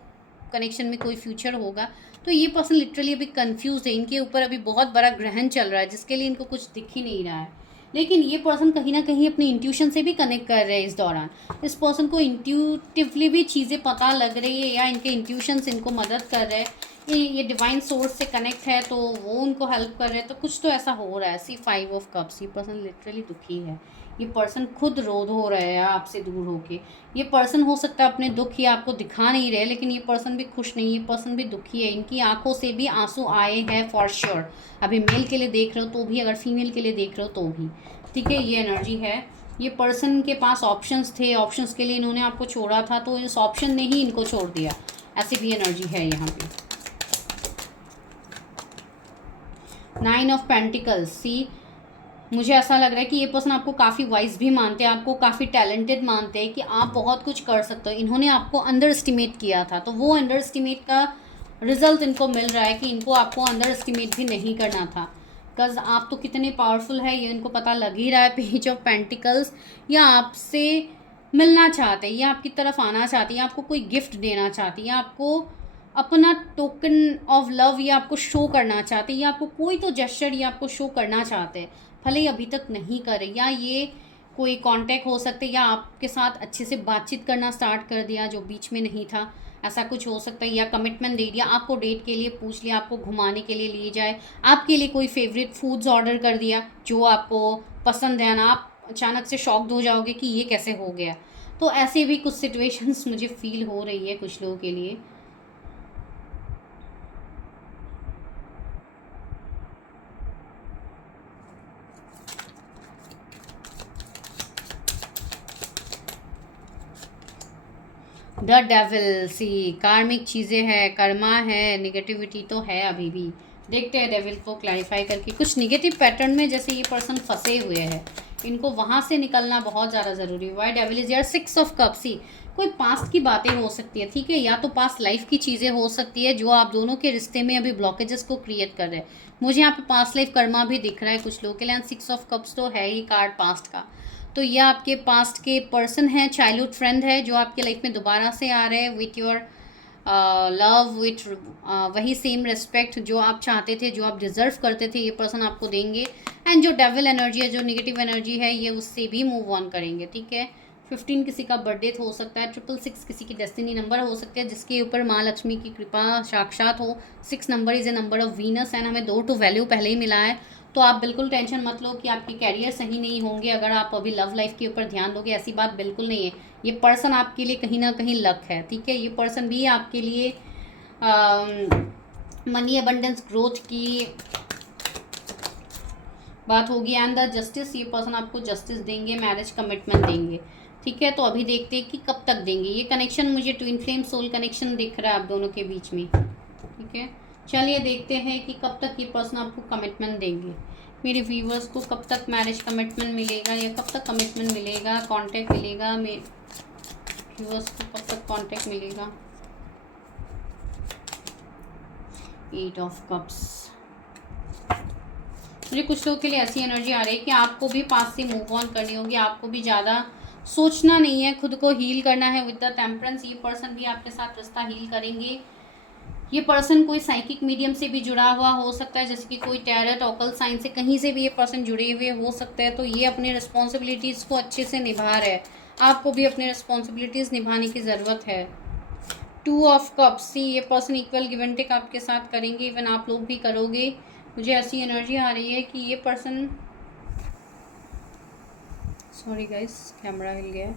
कनेक्शन में कोई फ्यूचर होगा। तो ये पर्सन लिटरली अभी कंफ्यूज है, इनके ऊपर अभी बहुत बड़ा ग्रहण चल रहा है जिसके लिए इनको कुछ दिख ही नहीं रहा है। लेकिन ये पर्सन कहीं ना कहीं अपनी इंट्यूशन से भी कनेक्ट कर रहे हैं इस दौरान। इस पर्सन को इंट्यूटिवली भी चीज़ें पता लग रही है, या इनके इंट्यूशंस इनको मदद कर रहे हैं। ये डिवाइन सोर्स से कनेक्ट है तो वो उनको हेल्प कर रहे हैं। तो कुछ तो ऐसा हो रहा है। सी 5 ऑफ कप्स, ये पर्सन लिटरली दुखी है। ये पर्सन खुद रोध हो रहा है आपसे दूर होके। ये पर्सन हो सकता है अपने दुख ये आपको दिखा नहीं रहे, लेकिन ये पर्सन भी खुश नहीं, ये पर्सन भी दुखी है। इनकी आंखों से भी आंसू आए हैं फॉर श्योर। अभी मेल के लिए देख रहे हो तो भी, अगर फीमेल के लिए देख रहे हो तो भी। ठीक है, ये एनर्जी है। ये पर्सन के पास ऑप्शंस थे, ऑप्शंस के लिए इन्होंने आपको छोड़ा था, तो इस ऑप्शन ने ही इनको छोड़ दिया। ऐसी भी एनर्जी है यहाँ पे। 9 ऑफ पेंटिकल्स, सी मुझे ऐसा लग रहा है कि ये पर्सन आपको काफ़ी वाइज भी मानते हैं, आपको काफ़ी टैलेंटेड मानते हैं कि आप बहुत कुछ कर सकते हो। इन्होंने आपको अंडर एस्टिमेट किया था, तो वो अंडर एस्टिमेट का रिजल्ट इनको मिल रहा है कि इनको आपको अंडर एस्टिमेट भी नहीं करना था। बिकॉज आप तो कितने पावरफुल है ये इनको पता लग ही रहा है। पेज ऑफ पेंटिकल्स, या आपसे मिलना चाहते हैं, या आपकी तरफ आना चाहती है, आपको कोई गिफ्ट देना चाहती है, आपको अपना टोकन ऑफ लव या आपको शो करना चाहते हैं, या आपको कोई तो जेस्चर या आपको शो करना चाहते हैं, भले ही अभी तक नहीं करे। या ये कोई कांटेक्ट हो सकते, या आपके साथ अच्छे से बातचीत करना स्टार्ट कर दिया जो बीच में नहीं था, ऐसा कुछ हो सकता है। या कमिटमेंट दे दिया, आपको डेट के लिए पूछ लिया, आपको घुमाने के लिए लिए जाए, आपके लिए कोई फेवरेट फूड्स ऑर्डर कर दिया जो आपको पसंद है ना, आप अचानक से शॉक्ड हो जाओगे कि ये कैसे हो गया। तो ऐसे भी कुछ सिचुएशंस मुझे फील हो रही है कुछ लोगों के लिए। द डेविल, सी कार्मिक चीज़ें हैं, कर्मा है, निगेटिविटी तो है अभी भी। देखते हैं डेविल को क्लैरिफाई करके। कुछ निगेटिव पैटर्न में जैसे ये पर्सन फंसे हुए हैं, इनको वहाँ से निकलना बहुत ज़्यादा ज़रूरी है। वाई डेविल इज यार 6 ऑफ कप, सी कोई पास्ट की बातें हो सकती है, ठीक है, या तो पास्ट लाइफ की चीज़ें हो सकती है जो आप दोनों के रिश्ते में अभी ब्लॉकेजेस को क्रिएट कर रहे हैं। मुझे यहाँ पे पास्ट लाइफ कर्मा भी दिख रहा है कुछ लोगों के लिए। 6 ऑफ कप्स तो है ही कार्ड पास्ट का। तो ये आपके पास्ट के पर्सन हैं, चाइल्डहुड फ्रेंड है जो आपके लाइफ में दोबारा से आ रहे हैं विथ योर लव, विथ वही सेम रिस्पेक्ट जो आप चाहते थे, जो आप डिज़र्व करते थे, ये पर्सन आपको देंगे। एंड जो डेविल एनर्जी है, जो निगेटिव एनर्जी है, ये उससे भी मूव ऑन करेंगे। ठीक है, 15 किसी का बर्थडे हो सकता है, 666 किसी की डेस्टिनी नंबर हो सकते हैं जिसके ऊपर माँ लक्ष्मी की कृपा साक्षात हो। 6 number is a number of Venus and हमें 2 टू वैल्यू पहले ही मिला है। तो आप बिल्कुल टेंशन मत लो कि आपके कैरियर सही नहीं होंगे अगर आप अभी लव लाइफ के ऊपर ध्यान दोगे, ऐसी बात बिल्कुल नहीं है। ये पर्सन आपके लिए कहीं ना कहीं लक है। ठीक है, ये पर्सन भी आपके लिए मनी अबंडेंस, ग्रोथ की बात होगी। एंड द जस्टिस, ये पर्सन आपको जस्टिस देंगे, मैरिज कमिटमेंट देंगे, ठीक है। तो अभी देखते हैं कि कब तक देंगे। ये कनेक्शन मुझे ट्विन फ्लेम सोल कनेक्शन दिख रहा है आप दोनों के बीच में, ठीक है। चलिए देखते हैं कि कब तक ये पर्सन आपको कमिटमेंट देंगे। मेरे व्यूवर्स को कब तक मैरिज कमिटमेंट मिलेगा या कब तक कमिटमेंट मिलेगा, कांटेक्ट मिलेगा, मेरे व्यूवर्स को कब तक कांटेक्ट मिलेगा। 8 ऑफ कप्स, मुझे कुछ लोगों के लिए ऐसी एनर्जी आ रही है कि आपको भी पास से मूव ऑन करनी होगी, आपको भी ज़्यादा सोचना नहीं है, खुद को हील करना है विद द टेम्परेंस। ये पर्सन भी आपके साथ रिश्ता हील करेंगे। ये पर्सन कोई साइकिक मीडियम से भी जुड़ा हुआ हो सकता है, जैसे कि कोई टैरट ऑकल साइन से कहीं से भी ये पर्सन जुड़े हुए हो सकते हैं। तो ये अपनी रिस्पॉन्सिबिलिटीज़ को अच्छे से निभा रहे हैं, आपको भी अपनी रिस्पॉन्सिबिलिटीज़ निभाने की ज़रूरत है। 2 ऑफ कप्स, सी ये person equal give and take आपके साथ करेंगे, इवन आप लोग भी करोगे। मुझे ऐसी एनर्जी आ रही है कि ये पर्सन, सॉरी गाइस कैमरा हिल गया।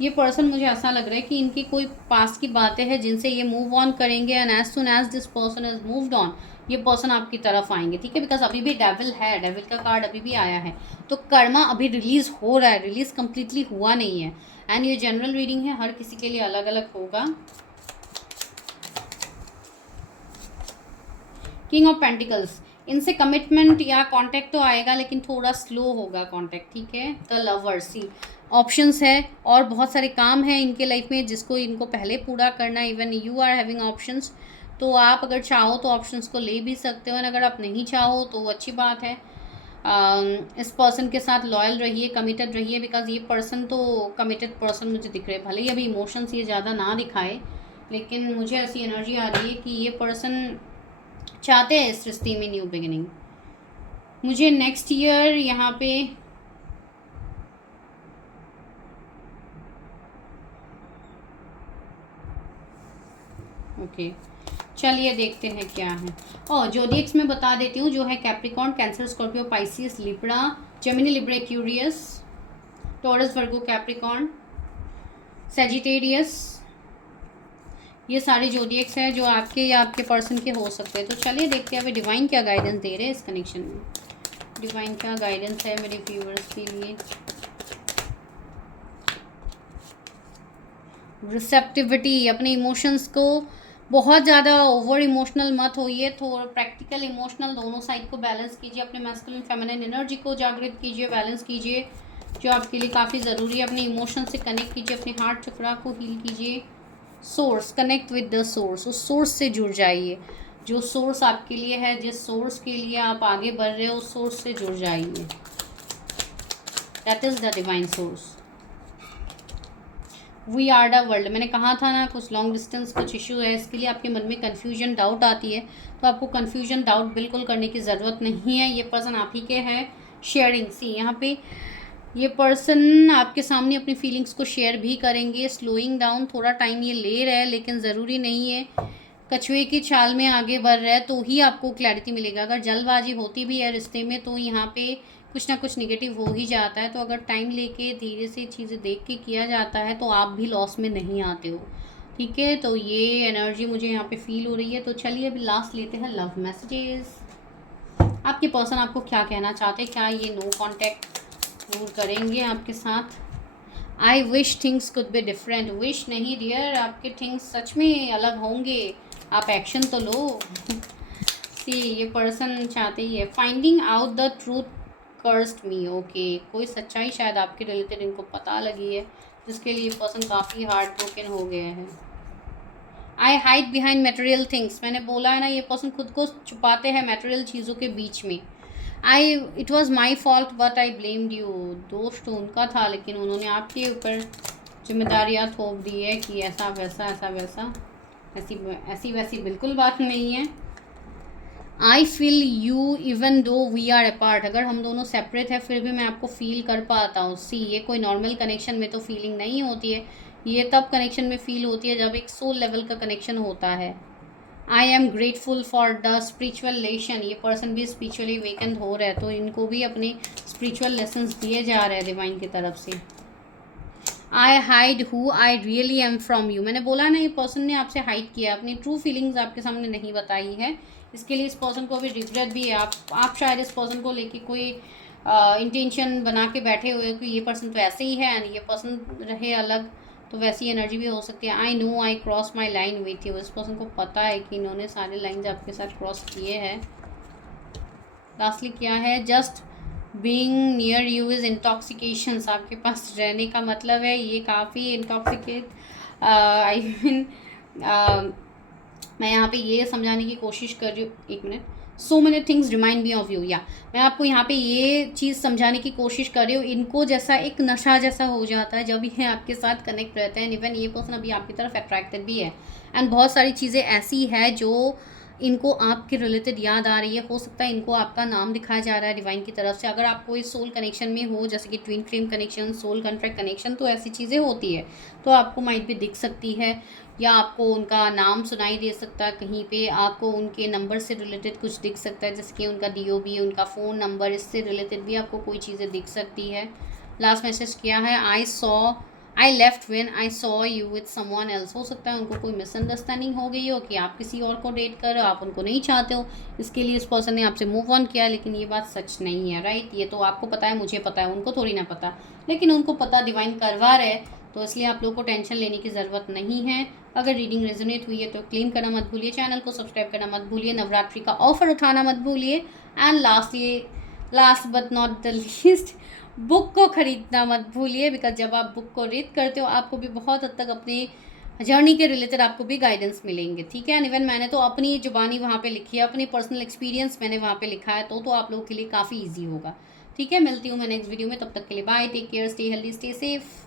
ये पर्सन मुझे ऐसा लग रहा है कि इनकी कोई पास की बातें हैं जिनसे ये मूव ऑन करेंगे। And as soon as this person is moved on, ये पर्सन आपकी तरफ आएंगे, ठीक है। बिकॉज अभी भी डेविल है, डेविल का कार्ड अभी भी आया है। तो कर्मा अभी रिलीज हो रहा है, रिलीज कम्प्लीटली हुआ नहीं है। एंड ये जनरल रीडिंग है, हर किसी के लिए अलग अलग होगा। किंग ऑफ पेंटिकल्स, इनसे कमिटमेंट या कांटेक्ट तो आएगा लेकिन थोड़ा स्लो होगा कांटेक्ट, ठीक है। द लवर्स, सी ऑप्शंस है और बहुत सारे काम हैं इनके लाइफ में जिसको इनको पहले पूरा करना है। Even you are having options, तो आप अगर चाहो तो ऑप्शंस को ले भी सकते हो, और अगर आप नहीं चाहो तो वो अच्छी बात है। इस पर्सन के साथ लॉयल रहिए, कमिटेड रहिए, बिकॉज ये पर्सन तो कमिटेड पर्सन मुझे दिख रहे हैं। भले ही अभी इमोशंस ये ज़्यादा ना दिखाए, लेकिन मुझे ऐसी एनर्जी आ रही है कि ये पर्सन चाहते हैं इस रिश्ते में न्यू बिगिनिंग। मुझे नेक्स्ट ईयर यहाँ पे ओके चलिए देखते हैं क्या है। और जोडिएक्स में बता देती हूँ, जो है Capricorn, Cancer, Scorpio, Pisces, Libra, Gemini, Libra, Aquarius, Taurus, Virgo, Capricorn, Sagittarius, ये सारे जोडिएक्स हैं जो आपके या आपके पर्सन के हो सकते हैं। तो चलिए देखते हैं अभी डिवाइन क्या गाइडेंस दे रहे हैं इस कनेक्शन में। डिवाइन क्या गाइडेंस है मेरे व्यूअर्स के लिए। रिसेप्टिविटी, अपने इमोशंस को बहुत ज़्यादा ओवर इमोशनल मत होइए, थोड़ा प्रैक्टिकल इमोशनल दोनों साइड को बैलेंस कीजिए। अपने मैस्कुलिन फेमिनिन एनर्जी को जागृत कीजिए, बैलेंस कीजिए, जो आपके लिए काफ़ी ज़रूरी है। अपने इमोशन से कनेक्ट कीजिए, अपने हार्ट चक्रा को हील कीजिए। Source, connect with the source, उस सोर्स से जुड़ जाइए। जो सोर्स आपके लिए है, जिस सोर्स के लिए आप आगे बढ़ रहे हो, उस सोर्स से जुड़ जाइए। That is the divine source. We are the world, मैंने कहा था ना कुछ लॉन्ग डिस्टेंस कुछ इशू है, इसके लिए आपके मन में कन्फ्यूजन डाउट आती है। तो आपको कन्फ्यूजन डाउट बिल्कुल करने की ज़रूरत नहीं है, ये पर्सन आप ही के हैं। शेयरिंग, सी यहाँ पे ये पर्सन आपके सामने अपनी फीलिंग्स को शेयर भी करेंगे। स्लोइंग डाउन, थोड़ा टाइम ये ले रहा है लेकिन ज़रूरी नहीं है। कछुए की चाल में आगे बढ़ रहा है तो ही आपको क्लैरिटी मिलेगा। अगर जल्दबाजी होती भी है रिश्ते में तो यहाँ पे कुछ ना कुछ निगेटिव हो ही जाता है। तो अगर टाइम लेके धीरे से चीज़ें देख के किया जाता है तो आप भी लॉस में नहीं आते हो, ठीक है। तो ये एनर्जी मुझे यहाँ पे फील हो रही है। तो चलिए अभी लास्ट लेते हैं लव मैसेजेस। आपके पर्सन आपको क्या कहना चाहते हैं, क्या ये नो कॉन्टैक्ट दूर करेंगे आपके साथ। I wish things could be different, wish नहीं डियर, आपके थिंग्स सच में अलग होंगे, आप एक्शन तो लो। सी ये पर्सन चाहते ही है finding out the truth cursed me, okay कोई सच्चाई शायद आपके रिलेटेड इनको पता लगी है, जिसके लिए पर्सन काफ़ी हार्ट ब्रोकन हो गया है। आई हाइड बिहाइंड मटेरियल थिंग्स, मैंने बोला है ना ये पर्सन खुद को छुपाते हैं मटेरियल चीज़ों के बीच में। It was my fault but I blamed you, दोष तो उनका था लेकिन उन्होंने आपके ऊपर जिम्मेदारियाँ थोप दी है कि ऐसा वैसा ऐसा वैसा। ऐसी वैसी बिल्कुल बात नहीं है। I feel you even though we are apart, अगर हम दोनों सेपरेट है फिर भी मैं आपको फील कर पाता हूँ। सी ये कोई नॉर्मल कनेक्शन में तो फीलिंग नहीं होती है, ये तब कनेक्शन में फील होती है जब एक सोल लेवल का कनेक्शन होता है। I am grateful for the spiritual lesson, ये पर्सन भी स्पिरिचुअली वेकन हो रहा है तो इनको भी अपने स्पिरिचुअल लेसन्स दिए जा रहे हैं डिवाइन की तरफ से। आई hide who I really am from you, मैंने बोला ना ये पर्सन ने आपसे हाइड किया, अपनी ट्रू फीलिंग्स आपके सामने नहीं बताई है। इसके लिए इस पर्सन को अभी रिग्रेट भी है। आप शायद इस पर्सन को लेके कोई इंटेंशन बना के बैठे हुए कि ये पर्सन तो ऐसे ही है एंड ये पर्सन रहे अलग, तो वैसी एनर्जी भी हो सकती है। I know I cross my line with you, इस पर्सन को पता है कि इन्होंने सारे लाइन्स आपके साथ क्रॉस किए हैं। लास्टली क्या है, just being near you is intoxication, आपके पास रहने का मतलब है ये काफ़ी इंटॉक्सिकेट, आई मीन मैं यहाँ पे ये समझाने की कोशिश कर रही हूँ, एक minute, so many things remind me of you, या मैं आपको यहाँ पे ये चीज़ समझाने की कोशिश कर रही हूँ, इनको जैसा एक नशा जैसा हो जाता है जब ये आपके साथ कनेक्ट रहते हैं। इवन ये पर्सन अभी आपकी तरफ अट्रैक्टेड भी है एंड बहुत सारी चीज़ें ऐसी है जो इनको आपके रिलेटेड याद आ रही है। हो सकता है इनको आपका नाम दिखाया जा रहा है डिवाइन की तरफ से। अगर आप कोई सोल कनेक्शन में हो, जैसे कि twin flame connection, soul contract connection, तो ऐसी चीज़ें होती है, तो आपको माइट भी दिख सकती है या आपको उनका नाम सुनाई दे सकता है कहीं पे, आपको उनके नंबर से रिलेटेड कुछ दिख सकता है, जैसे कि उनका DOB, उनका फ़ोन नंबर, इससे रिलेटेड भी आपको कोई चीज़ें दिख सकती है। लास्ट मैसेज क्या है, I left when I saw you with someone else. हो सकता है उनको कोई मिसअंडरस्टैंडिंग हो गई हो कि आप किसी और को डेट कर रहे हो, आप उनको नहीं चाहते हो, इसके लिए इस पर्सन ने आपसे मूव ऑन किया, लेकिन ये बात सच नहीं है, राइट? ये तो आपको पता है, मुझे पता है, उनको थोड़ी ना पता, लेकिन उनको पता, डिवाइन करवा रहे, तो इसलिए आप लोगों को टेंशन लेने की ज़रूरत नहीं है। अगर रीडिंग रेजोनेट हुई है तो क्लेम करना मत भूलिए, चैनल को सब्सक्राइब करना मत भूलिए, नवरात्रि का ऑफर उठाना मत भूलिए, and last but not the least, book को ख़रीदना मत भूलिए, बिकॉज जब आप बुक को रीड करते हो आपको भी बहुत हद तक अपने जर्नी के रिलेटेड आपको भी गाइडेंस मिलेंगे, ठीक है? एंड इवन मैंने तो अपनी जुबानी वहाँ पे लिखी है, अपनी पर्सनल एक्सपीरियंस मैंने वहाँ पे लिखा है, तो आप लोगों के लिए काफ़ी ईजी होगा, ठीक है? मिलती हूँ मैं नेक्स्ट वीडियो में, तब तक के लिए bye, take care, stay healthy, stay safe.